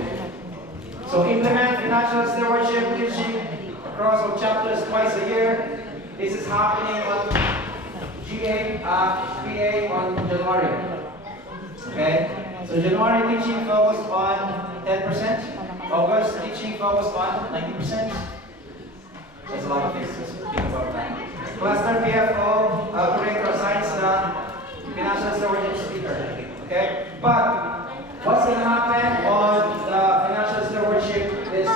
So implement financial stewardship teaching across all chapters twice a year. This is happening on PA on January. Okay? So January teaching focused on 10%. August teaching focused on 90%. There's a lot of things to think about that. Cluster PFO, operator assigns the financial stewardship speaker. Okay? But what's going to happen on the financial stewardship is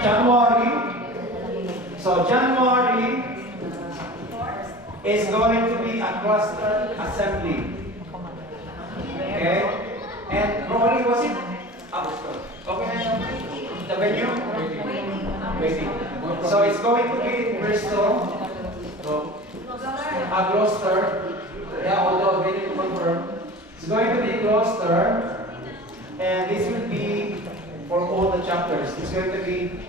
January. So January is going to be a cluster assembly. Okay? And probably was it? Okay. The venue? Waiting. So it's going to be in Bristol. Gloucester. Yeah, although they didn't confirm. It's going to be Gloucester. And this will be for all the chapters. It's going to be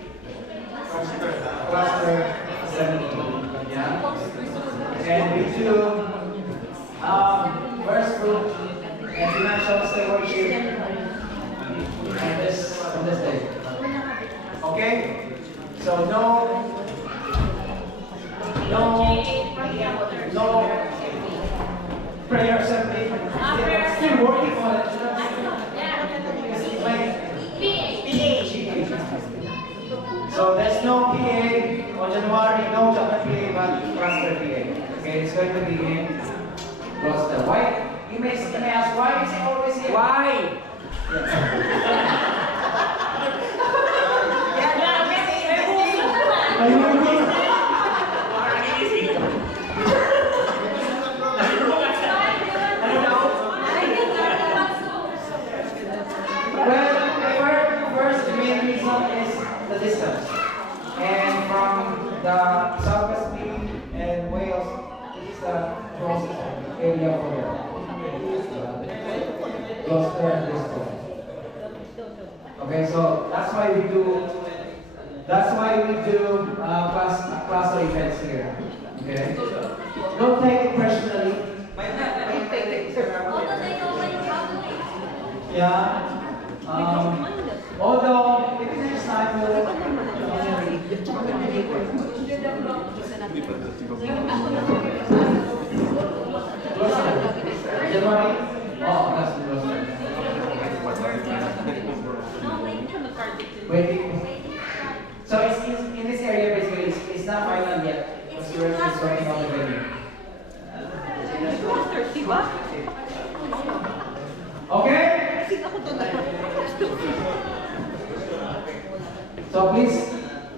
cluster 17. Yeah? And we do first group and financial stewardship on this day. Okay? So no prayer assembly. Still working on it. So there's no PA on January, no chapter PA, but cluster PA. Okay, it's going to be in cluster. Why? You may ask, why is it always here? Why? First, the main reason is the distance. And from the Southwest Maine and Wales, this is the closest area for them. Gloucester and Bristol. Okay, so that's why we do cluster events here. Okay? Don't take it personally. Although they know when you're traveling. Yeah. Although if it is time January. Oh, that's waiting. So it's in this area basically. It's not final yet. We're just working on the venue. Okay. So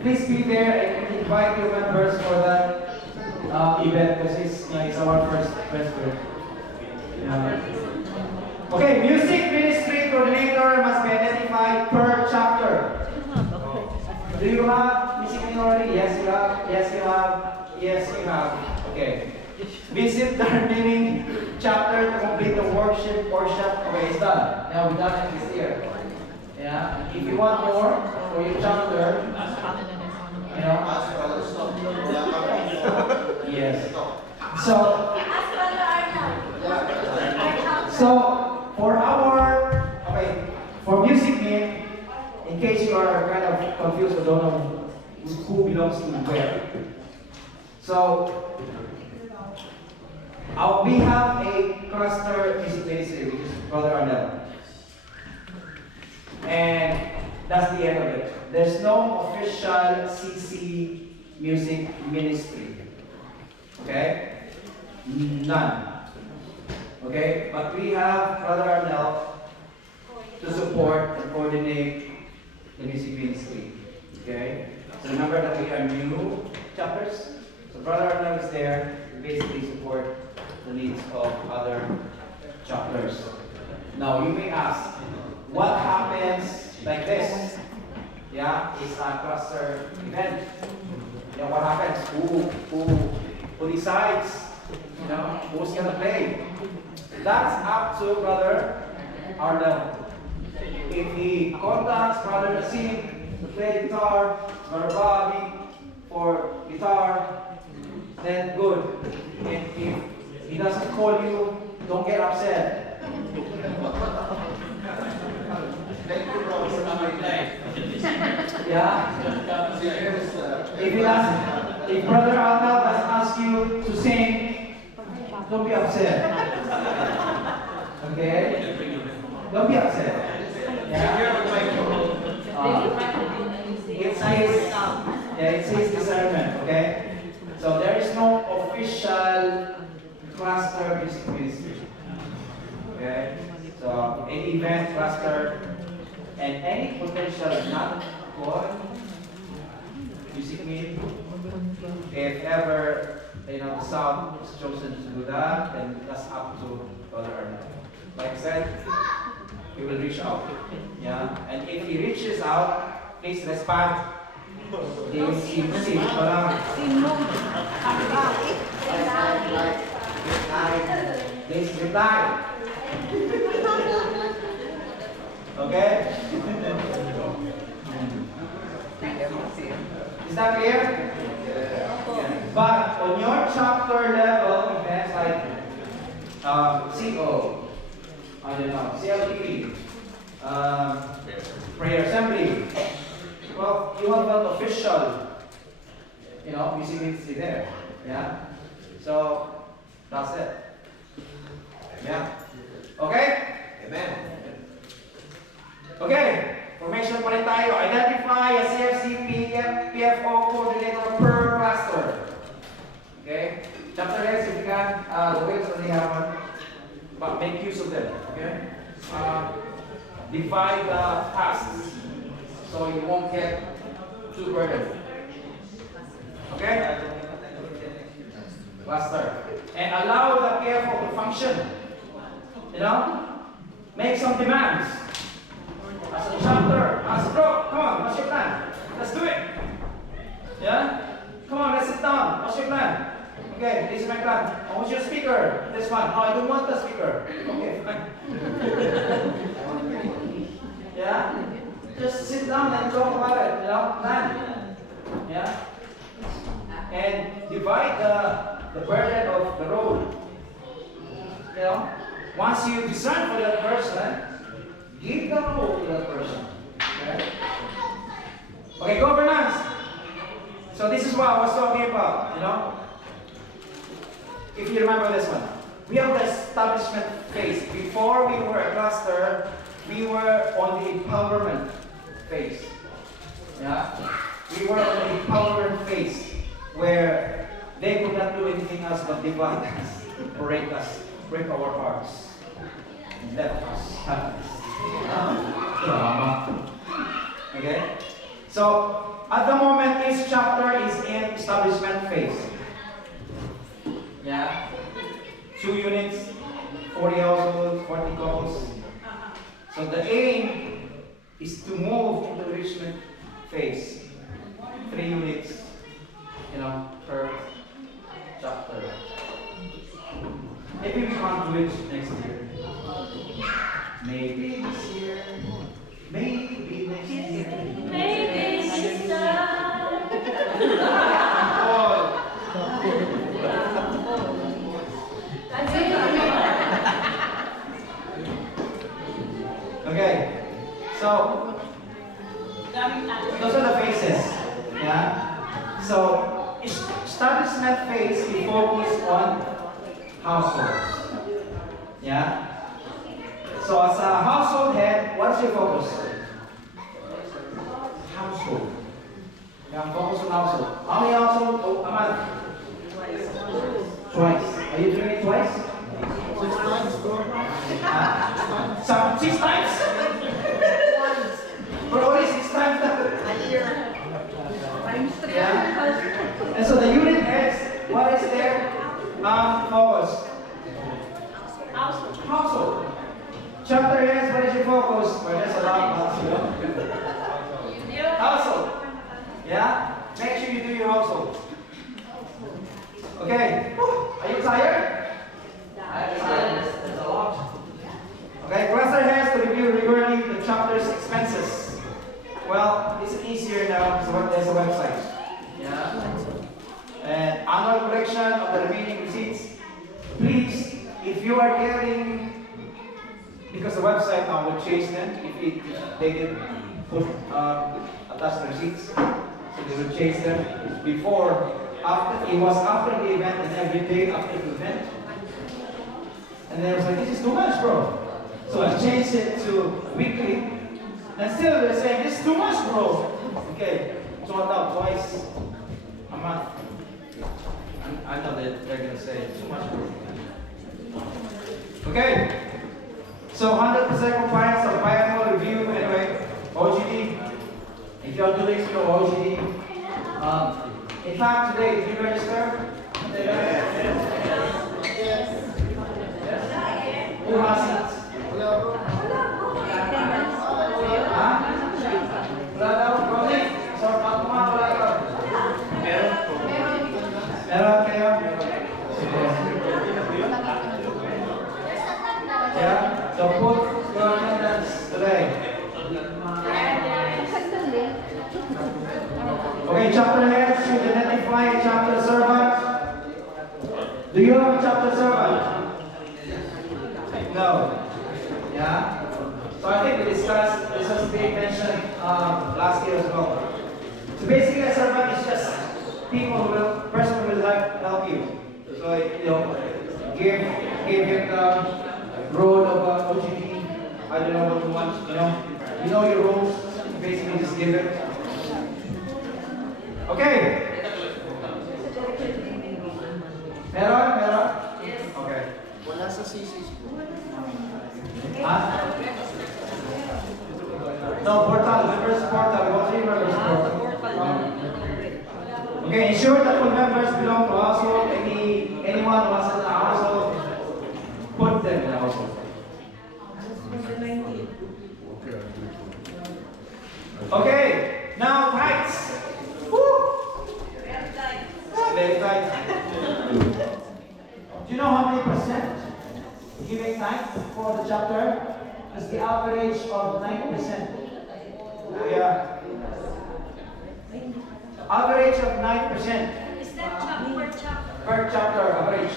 please be there and invite your members for that event because it's our first group. Okay, music ministry coordinator must be identified per chapter. Do you have music ministry already? Yes, you have. Yes, you have. Yes, you have. Okay. Visit the remaining chapter to complete the worship. Okay, it's done. Now we're done in this year. Yeah. If you want more for your chapter, yes. So for music mean, in case you are kind of confused or don't know who belongs to where. So we have a cluster music ministry, which is Brother Arnell. And that's the end of it. There's no official CC music ministry. Okay? None. Okay? But we have Brother Arnell to support and coordinate the music ministry. Okay? So remember that we are new chapters. So Brother Arnell is there to basically support the needs of other chapters. Now you may ask, what happens like this? Yeah, it's a cluster event. Yeah, what happens? Who decides? Who's gonna play? That's up to Brother Arnell. If he contacts Brother Nassim to play guitar, Brother Bobby for guitar, then good. If he doesn't call you, don't get upset. Yeah? If Brother Arnell doesn't ask you to sing, don't be upset. Okay? Don't be upset. Yeah? It's his discernment, okay? So there is no official cluster music ministry. Okay? So an event cluster and any potential non-core music meet, if ever the South is chosen to do that, then that's up to Brother Arnell. Like I said, he will reach out. Yeah? And if he reaches out, please respond. Please reply. Okay? Is that clear? But on your chapter level events like CO, CLTV, prayer assembly, well, you have an official, music ministry there. Yeah? So, that's it. Yeah? Okay? Amen. Okay, formation pa rin tayo. Identify a CfC PFO coordinator per cluster. Okay? Chapter heads, if you can, the wheels that they have, but make use of them. Okay? divide the tasks so you won't get too burdened. Okay? Faster. And allow the careful to function. You know? Make some demands. As a chapter, as a group, come on, what's your plan? Let's do it. Yeah? Come on, let's sit down. What's your plan? Okay, this is my plan. Oh, what's your speaker? This one. Oh, I don't want the speaker. Okay, fine. Yeah? Just sit down and talk about it, you know, plan. Yeah? And divide the burden of the role. You know? Once you decide for that person, give the role to that person. Okay? Okay, governance. So this is what I was talking about, you know? If you remember this one. We have the establishment phase. Before we were a cluster, we were on the empowerment phase. Yeah? We were on the empowerment phase where they could not do anything else but divide us, break our hearts, and left us helpless. Drama. Okay? So, at the moment, each chapter is in establishment phase. Yeah? 2 units, 40 households, 40 couples. So the aim is to move into the enrichment phase. 3 units, you know, per chapter. Maybe we can't do it next year. Maybe this year. Maybe next year. Maybe sister. Oh. That's it. Okay, so those are the phases. Yeah. So establishment phase, we focus on households. Yeah. So as a household head, what's your focus? Household. Yeah, focus on household. How many households? Oh, a month. Twice. Are you doing it twice? 6 times, bro. 6 times? But only 6 times A year. Yeah. And so the unit heads, what is their focus? Household. Chapter heads, what is your focus? Well, there's a lot of household. Household. Yeah? Make sure you do your household. Okay. Are you tired? That's a lot. Okay, cluster heads to review regularly the chapter's expenses. Well, it's easier now because there's a website. Yeah. And annual collection of the remaining receipts. Please, if you are getting, because the website now will change them if they did put attach the receipts, so they will change them. Before, after it was after the event and every day after the event, and then I was like, this is too much, bro. So I changed it to weekly. And still they're saying, this is too much, bro. Okay, so I thought twice a month. I know that they're going to say, too much, bro. Okay, so 100% compliance of biannual review, anyway, OGD. If you're doing your OGD, in fact, today, did you register? Yes. Who hasn't? Wala, bro. Wala daw, Ronnie? Sort out mo nga, wala daw. Meron kayo? Yeah, so put your attendance today. Okay, chapter heads should identify a chapter servant. Do you have a chapter servant? No. Yeah? So I think we discussed, this was being mentioned last year as well. So basically a servant is just people who will, person who will help you. So, you know, give him the role of OGD. I don't know what you want, you know your roles, basically just give it. Okay. Meron? Okay. Wala sa CCC, bro. Ha? No, portal. Members portal. Go to your members portal. Okay, ensure that all members belong to a household. Anyone who has a household, put them in the household. Okay, now tights. Woo! Very tight. Do you know how many percent giving tights for the chapter? It's the average of 9%. Yeah. Average of 9%. Is that chapter? Per chapter, average.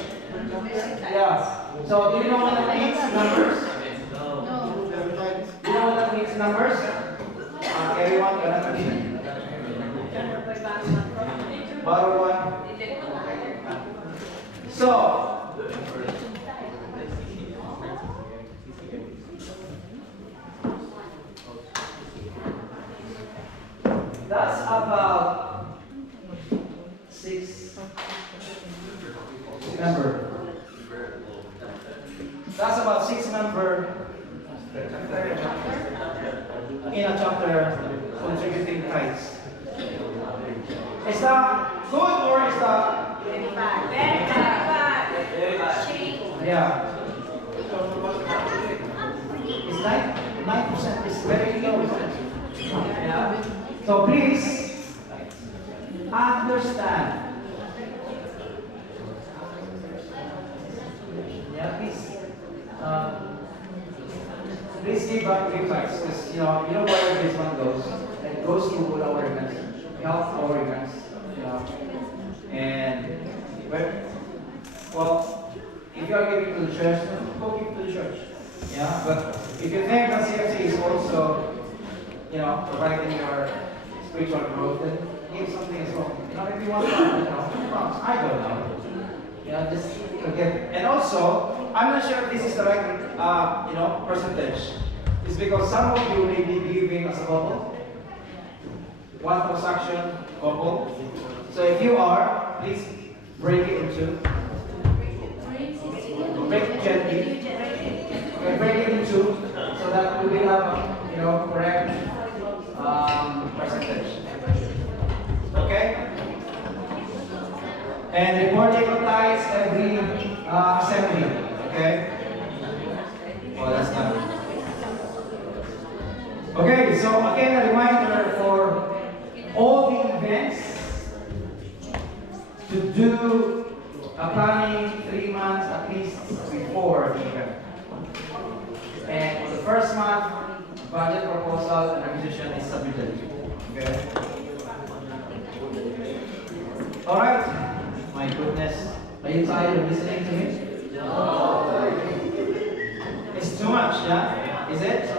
Yeah. So do you know what that means? Numbers? Do you know what that means? Numbers? Everyone, gonna be. Borrow one. So, that's about 6 number. That's about 6 number in a chapter contributing tithes. Is that good or is that? Very bad. Yeah. It's 9% is very low, isn't it? Yeah. So please understand. Yeah, please give tithes because you know where this one goes. It goes to all our organs, health organs, and well, if you are giving to the church, then go give to the church. Yeah, but if you think that CfC is also, providing your spiritual growth, then give something as well. If you want to, I don't know. Just forget. And also, I'm not sure if this is the right, percentage. It's because some of you may be giving as a couple, one transaction couple. So if you are, please break it into. Break it gently. Okay, break it into so that we will have, correct percentage. Okay? And recording of tithes every assembly. Okay? Well, that's not. Okay, so again, a reminder for all the events to do a planning 3 months at least before the event. And for the first month, budget proposal and requisition is submitted. Okay? Alright. My goodness. Are you tired of listening to me? No. It's too much, yeah? Is it?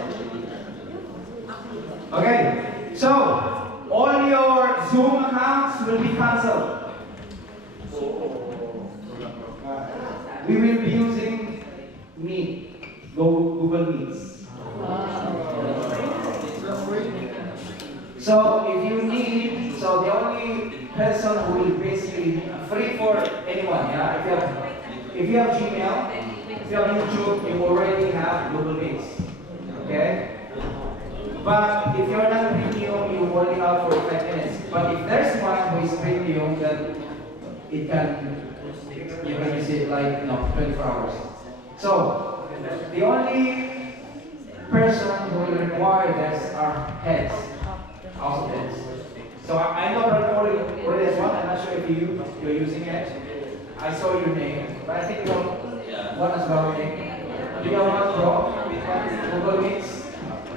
Okay. So, all your Zoom accounts will be cancelled. We will be using Meet, Google Meets. So if you need, so the only person who will basically free for anyone, yeah. If you have Gmail, if you have YouTube, you already have Google Meets, okay. But if you're not premium, you only have 45 minutes. But if there's one who is premium, then it can. You can use it like 24 hours. So the only person who will require this are heads, house heads. So I know already there's one. I'm not sure if you're using it. I saw your name, but I think you have one as well. Do you have one Pro? Google Meets,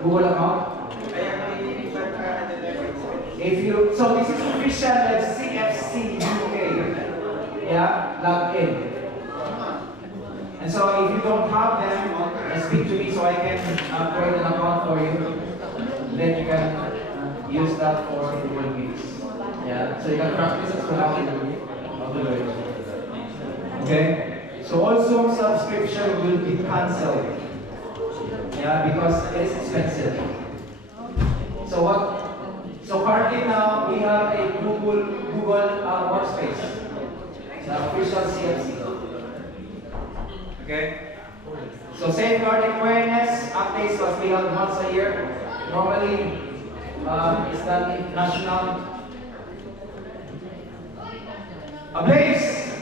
Google account. So this is official CfC UK. Yeah, log in. And so if you don't have them, speak to me so I can create an account for you. Then you can use that for Google Meets. Yeah, so you can practice as well how to do it. Okay? So all Zoom subscription will be cancelled. Yeah, because it is expensive. So currently now we have a Google workspace. The official CfC. Okay? So safeguarding awareness updates was held once a year. normally is done international. Ablaze!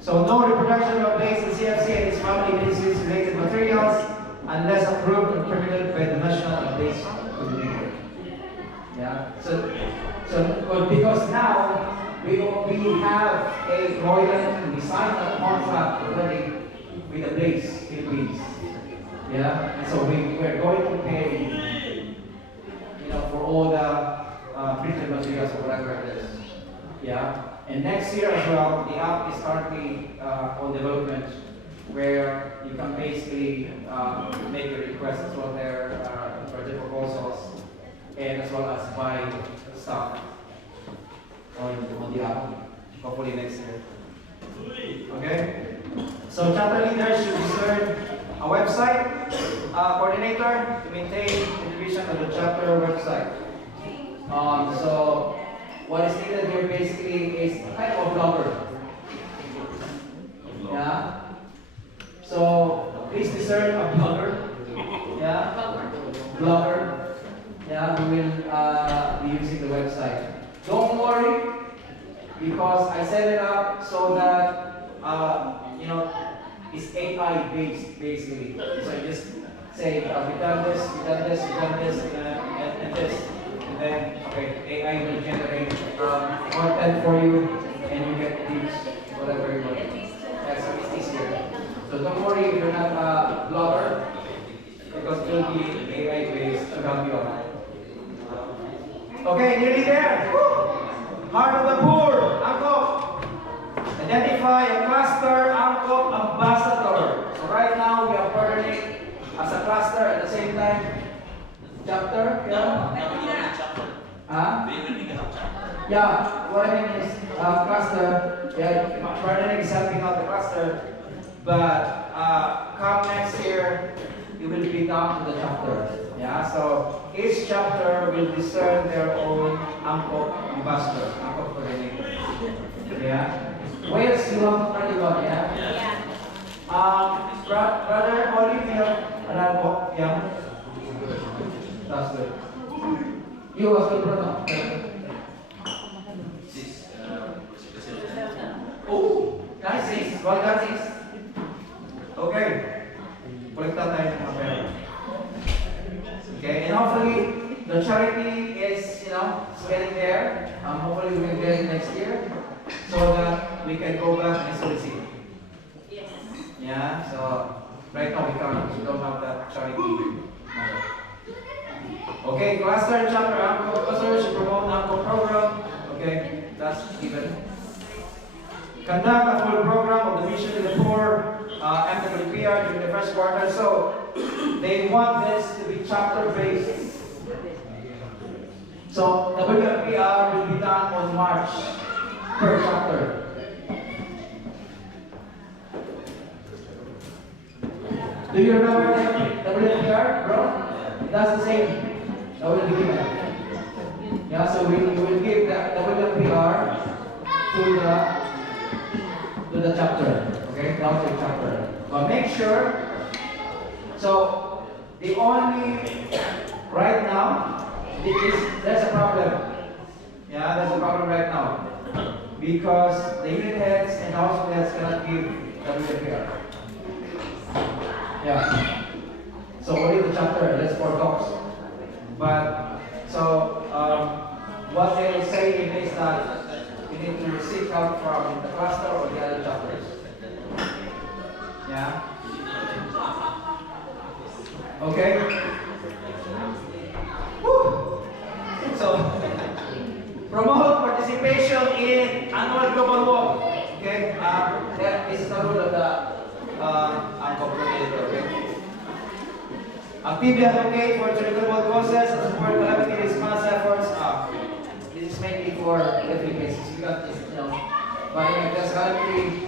So no reproduction of ablaze in CfC and its family disease related materials unless approved and permitted by the National Ablaze Coordinator. Yeah. So because now we have a Royal, we signed a contract already with Ablaze Philippines. Yeah. And so we're going to pay, for all the printed materials or whatever it is. Yeah. And next year as well, the app is currently on development, where you can basically make a request as well there for the proposals, and as well as buy stuff on the app, hopefully next year. Okay? So chapter leaders should discern a website coordinator to maintain the division of the chapter website. So what is needed here basically is kind of a blogger. Yeah. So please discern a blogger. Yeah. Blogger. Yeah, who will be using the website. Don't worry, because I set it up so that it's AI based basically. So I just say we've done this, we've done this, we've done this, and this. And then, okay, AI will generate content for you, and you get these, whatever you want. Yeah, so it's easier. So don't worry if you're not a blogger, because it will be AI based to help you out. Okay, nearly there. Woo! Heart of the poor, Angkop. Identify a cluster Angkop ambassador. So right now we are partnering as a cluster at the same time. Chapter? Yeah. Huh? Yeah, what I mean is cluster. Yeah, partnering is helping out the cluster. But come next year, you will be down to the chapter. Yeah, so each chapter will discern their own Angkop ambassador, Angkop coordinator. Yeah. Wales, you want to party one, yeah? Yeah. Brother Olivia, Angkop, yeah? That's good. You also, Bruno. Oh, nice. Well done, sis. Okay. Kolekta tayo ng mga pera. Okay, and hopefully the charity is, getting there. Hopefully we can get it next year so that we can go back and solicit. Yes. Yeah, so right now we don't have that charity money. Okay, cluster and chapter Angkop cluster should promote Angkop program. Okay, that's given. Conduct a full program of the mission to the poor. MWPR during the first quarter. So they want this to be chapter based. So WPR will be done on March per chapter. Do you remember WPR, bro? That's the same. That will be given. Yeah, so we will give the WPR to the chapter. Okay, down to the chapter. But make sure, so the only, right now, there's a problem. Yeah, there's a problem right now. Because the unit heads and household heads cannot give WFPR. Yeah. So only the chapter, that's for dogs. But, so, what they will say is that you need to seek out from the cluster or the other chapters. Yeah. Okay. Woo. So promote participation in annual global walk. Okay. That is the rule of the Angkop coordinator. Okay. Actively advocate for charitable causes and support calamity response efforts. This is mainly for every cases because but in this calamity.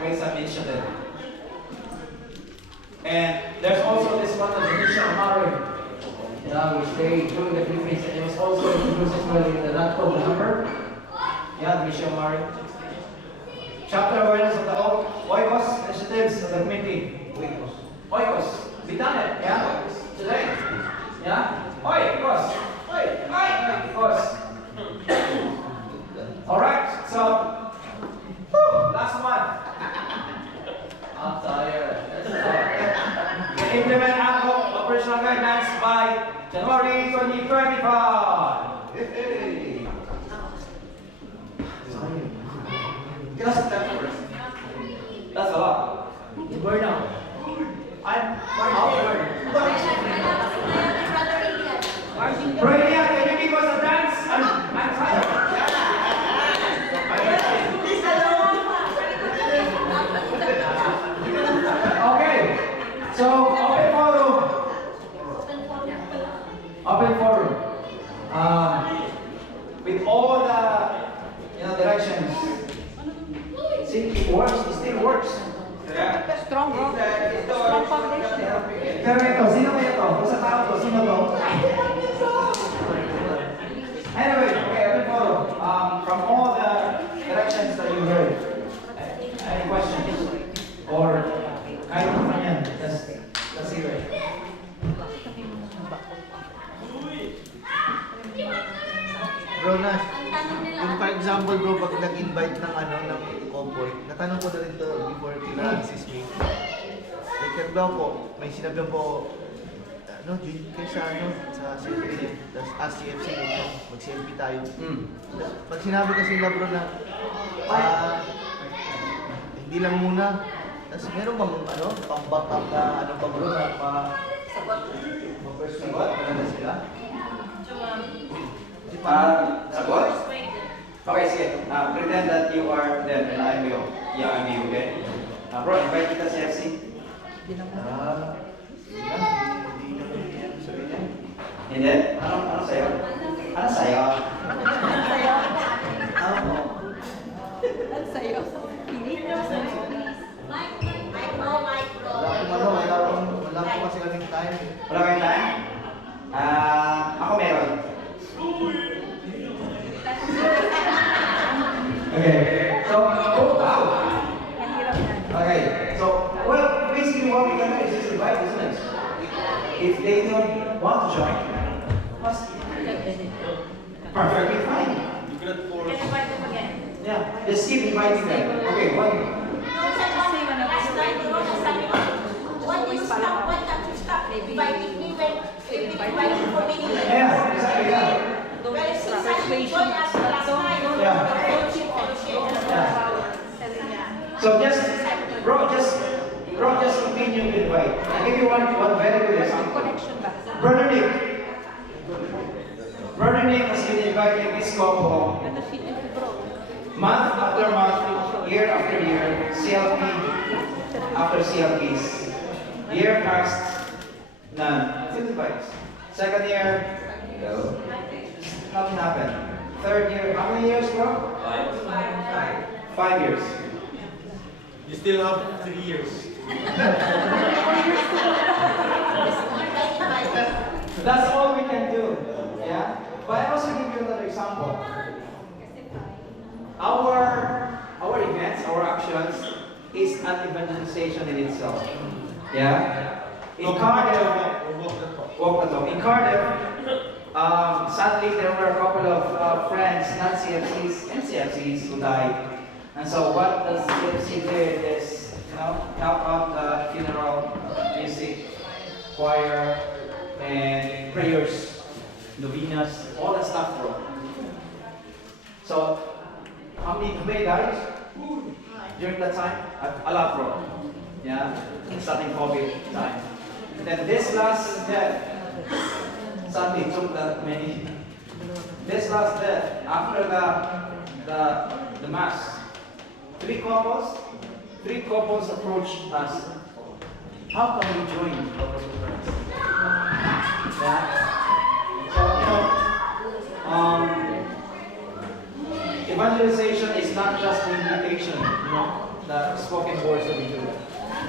Raise some initiative. And there's also this one of the Mission Mari, which they do in the Philippines, and it was also introduced as well in the NATCO November. Yeah, the Mission Mari. Chapter awareness of the Oikos initiatives of the committee. Oikos. We done it, yeah? Today. implement ANCOP operational guidelines by January 2025. Hey. Just that first. That's a lot. Burn out. I'm outward. Brilliant, can you give us a dance? I'm tired. Okay, so open forum. Open forum. With all the directions. See, it works. It still works. Yeah. Strong, bro. Strong foundation. Pero ito, sino kaya ito? Sa tao to, sino to? Anyway, okay, open forum. From all the directions that you heard, any questions? Or kahit ano man yan, just hear it. Bro, Nash, kung for example bro, pag nag-invite ng ng comfort, natanong ko na rin to before kina-assist me. Like, bro po, may sinabihan po, join kayo sa CfC, tapos CfC, mag-CFP tayo. Tapos, pag sinabi kasi nila bro na, hindi lang muna, tapos meron bang pang-back up na pa bro na ma-persuade na sila? Sagot? Okay, sige. Pretend that you are them and I'm you. Yeah, I'm you, okay? Bro, invite kita sa CfC. Hindi? Ano sa'yo? Ano sa'yo? Ano sa'yo? Pilit nyo sa'yo. Wala po kasi kaming time. Wala kayong time? Ako meron. Okay, so, okay, so, well, basically what we can do is just invite, isn't it? If they don't want to join, perfectly fine. You cannot force. Invite them again. Yeah, just keep inviting them. Okay, one. Yeah, exactly, yeah. So just continue to invite. I'll give you one very good example. Brother Nick has been inviting this couple home. Month after month, year after year, CLP after CLPs. Year passed, none. Still invites. Second year, no. Nothing happened. Third year, how many years, bro? 5 years. You still have 3 years. That's all we can do. Yeah? But I also give you another example. Our events, our actions is an evangelization in itself. Yeah? In Cardiff, walk the talk. In Cardiff, sadly there were a couple of friends, not CFCs and CFCs who died. And so what the CFC did is, help out the funeral, music, choir, and prayers, novenas, all that stuff, bro. So, how many guys during that time? A lot, bro. Yeah, starting COVID time. And then this last death, sadly took that many. This last death, after the mass, three couples approached us. How can we join Couples of Christ? Yeah. So, evangelization is not just the invitation, the spoken words that we do.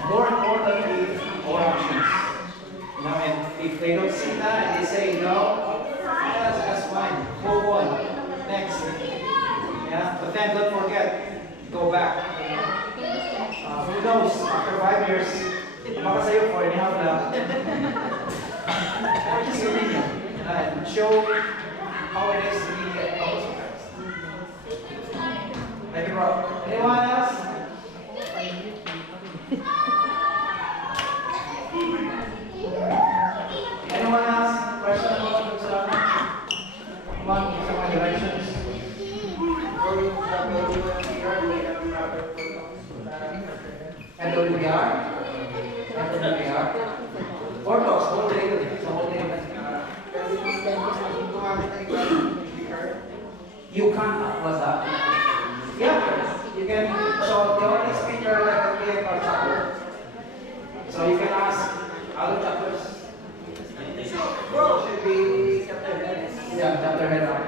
More importantly, our actions. And if they don't see that and they say no, that's fine. Move on. Next. Yeah. But then don't forget, go back. Who knows? After 5 years, makasayo 4.5 lang. Just continue and show how it is to be a Couples of Christ. Thank you, bro. Anyone else? can, so the only speaker that can give a chapter. So you can ask other chapters. Bro, Should be, yeah, chapter head up.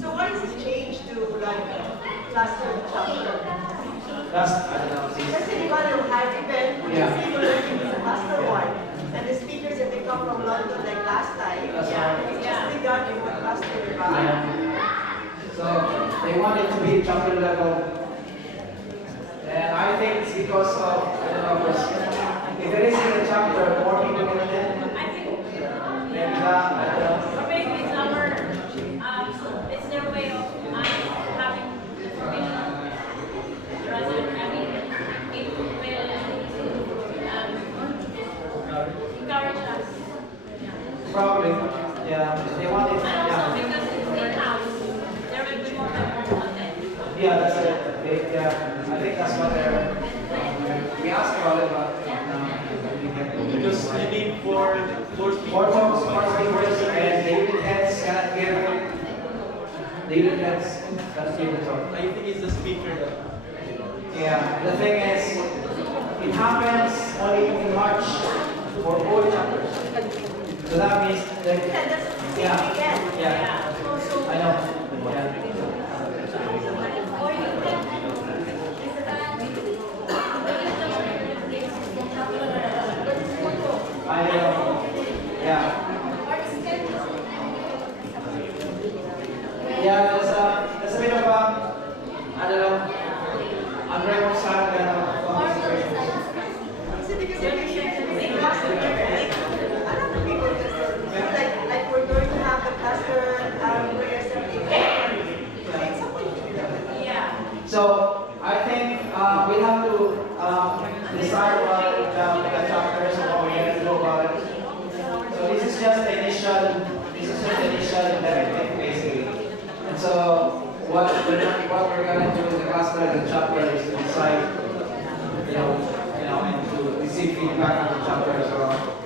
so what is the change to like cluster chapter? That's, I don't know, see. Kasi di ba yung high event, which Yeah. is similar to the cluster one, and the speakers that they come from London like last time, That's right. it's just begun in the cluster, di ba? Yeah. So they want it to be chapter level. And I think it's because of, I don't know, because if it is in the chapter, more people can attend. I think, Maybe that, I don't know. or maybe it's our, it's their way of having information. Rather, I mean, it will encourage us. Probably, yeah. They want it, And also yeah. because it's in-house, there will be more people to attend. Yeah, that's it. Yeah, I think that's what they're. We asked about it, but we get Because you need four speakers. more talks, more speakers, and the unit heads cannot give. The unit heads cannot give the talk. I think it's the speaker that. Yeah, the thing is, it happens only in March for all chapters. So that means that. And that's the same Yeah. again. Yeah. I know. Yeah. Or you can, I know. Yeah. Yeah, there's a bit of a, I don't know, unreconciled kind of situation. Kasi because if you share the same cluster event, a lot of people just like we're going to have the cluster prayers every day. It's something to do that. yeah. So I think we have to decide about the chapters and what we're going to do about it. So this is just the initial directive basically. And so what we're going to do in the cluster and the chapter is to decide, and to receive feedback on the chapter as well.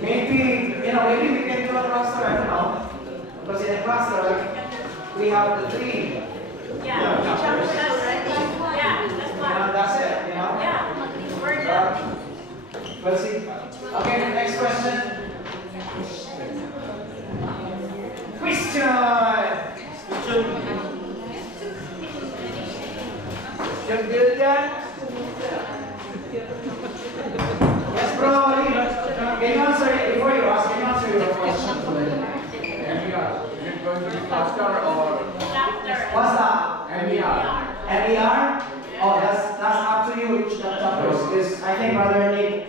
Maybe we can do a cluster, I don't know. Because in a cluster, we have the three Yeah. chapters. Yeah, that's why. That's it, Yeah. We're done. We'll see. Okay, next question. Question! You're good, yeah? Yes, bro. Can you answer it before you ask? Can you answer your question? You're going to be cluster or Chapter. What's that? MER? MER? Oh, that's up to you which chapters. Because I think Brother Nick,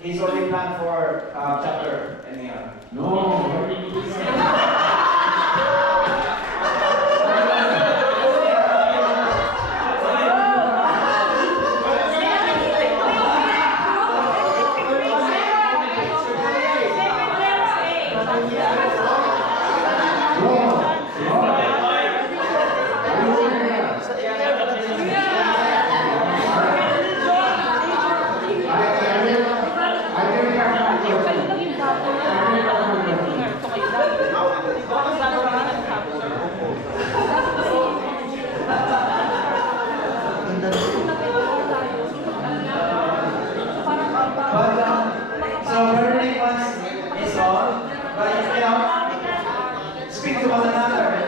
he's already planned for chapter MER. No. But so Brother Nick wants is on, but speak to one another.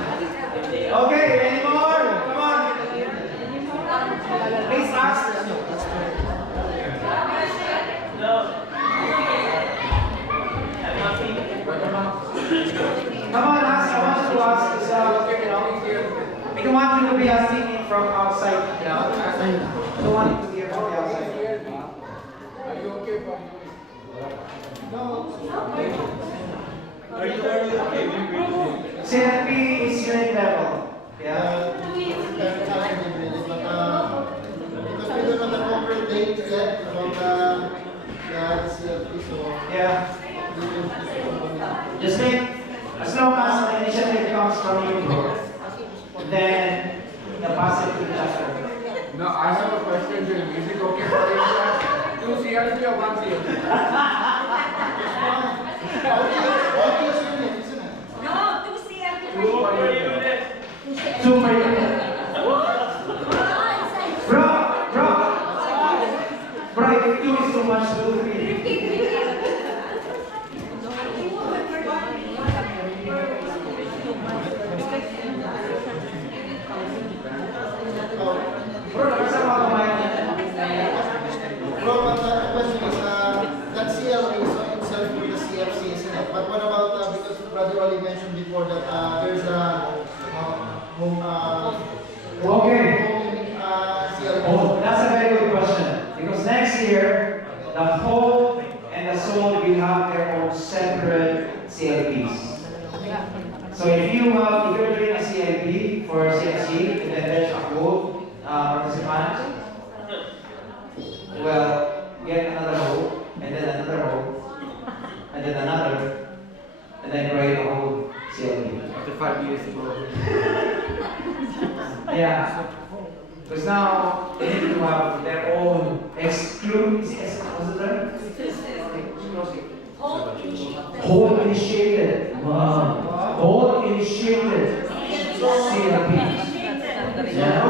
Okay, any more? Come on. Please ask. Come on, ask. I want you to ask. I don't want you to be asking from outside. I don't want you to hear from the outside. Are you okay for Are you okay with CFP is unit level. Yeah. Yeah. Just make pass it to the chapter. No, I have a question. Is music okay for this class? 2 CLC or 1 CLC? No, 2 CFP. 2 per unit. Super unit. Bro, if 2 is too much, do 3. Bro, nakasama ko mic. Bro, but the question is, that CLA is itself for the CfC, isn't it? But what about, because Brother Oli mentioned before that there's a home, Okay. CLA. Oh, that's a very good question. Because next year, the whole and the soul will have their own separate CLPs. So if you're doing a CLP for CFC, and then there's a whole participant, well, get another whole, and then another whole, and then another, and then create a whole CLP. After 5 years ago. Yeah. Because now they need to have their own exclusive, what's the term? Whole initiated. Whole initiated CLP. Yeah.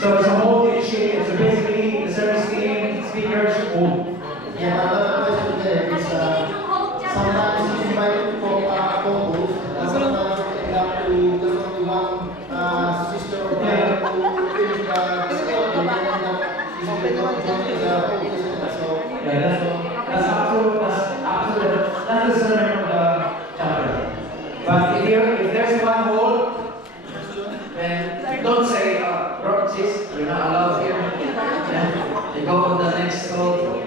So it's a whole initiative. So basically, the service team, speakers, whole. Yeah, another question there is, sometimes you invite couples, sometimes you have to, there's only one sister or brother to finish the CLP, and then she's going to join the whole business. So, Yeah, that's the sermon of the chapter. But if there's one hole, then don't say, bro, sis, you're not allowed here. Yeah. You go to the next hole.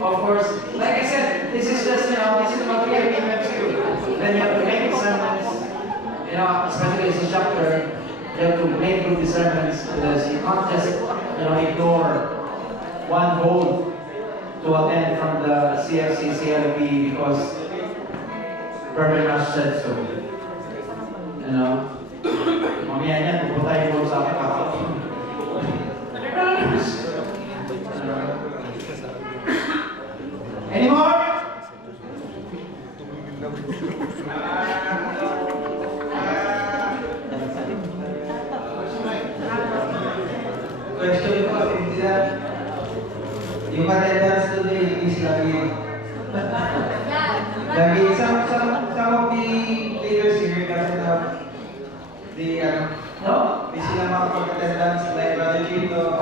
Of course, like I said, this is just, this is what we are given to you. Then you have to make discernments, especially as a chapter, you have to make good discernments because you can't just, ignore one whole to attend from the CfC, CLP because Brother NASH said so. Mamaya niyan, pupunta yung sa akin ako. Any more? Question ko, yung attendance today is lagi, some of the leaders here doesn't have di sila makapag-attendance like Brother Chito,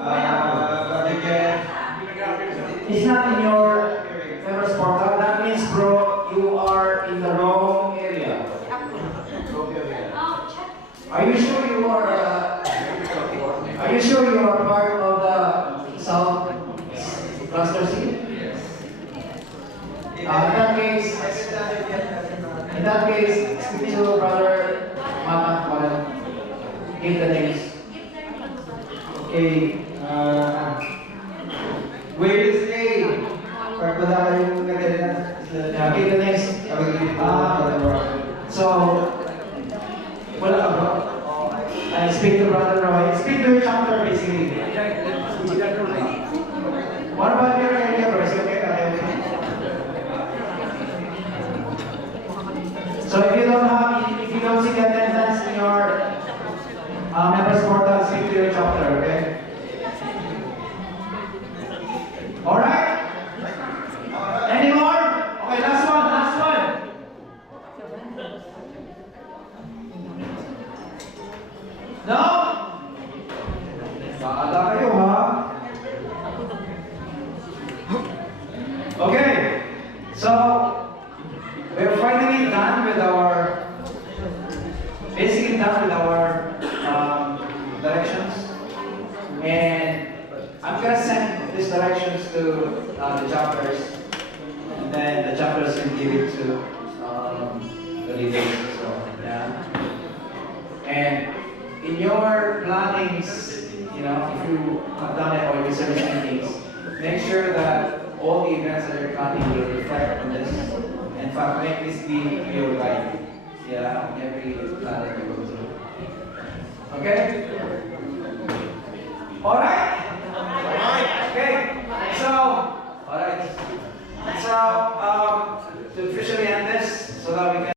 Brother Jeff. It's not in your members portal. That means, bro, you are in the wrong area. Are you sure you are? Are you sure you are part of the South Cluster C? In that case, speak to Brother Mama. Give the names. Okay, Wednesday, pag wala kayong attendance, Give the names. So, wala ka bro? I speak to Brother Roy. Speak to your chapter basically. What about your area, bro? Is it okay? So if you don't see the attendance in your members portal, speak to your chapter, okay? Alright? Any more? Okay, last one. No? Baala kayo, ha? Okay, so we're finally done with our, directions, and I'm gonna send these directions to the chapters, and then the chapters can give it to the leaders. So yeah, and in your plannings you know, if you have done it or research meetings, make sure that all the events that you're planning will reflect on this. In fact, make this be your guide. Yeah, every plan that you go through. Okay? Alright? Okay. So, alright. So, to officially end this, so that we can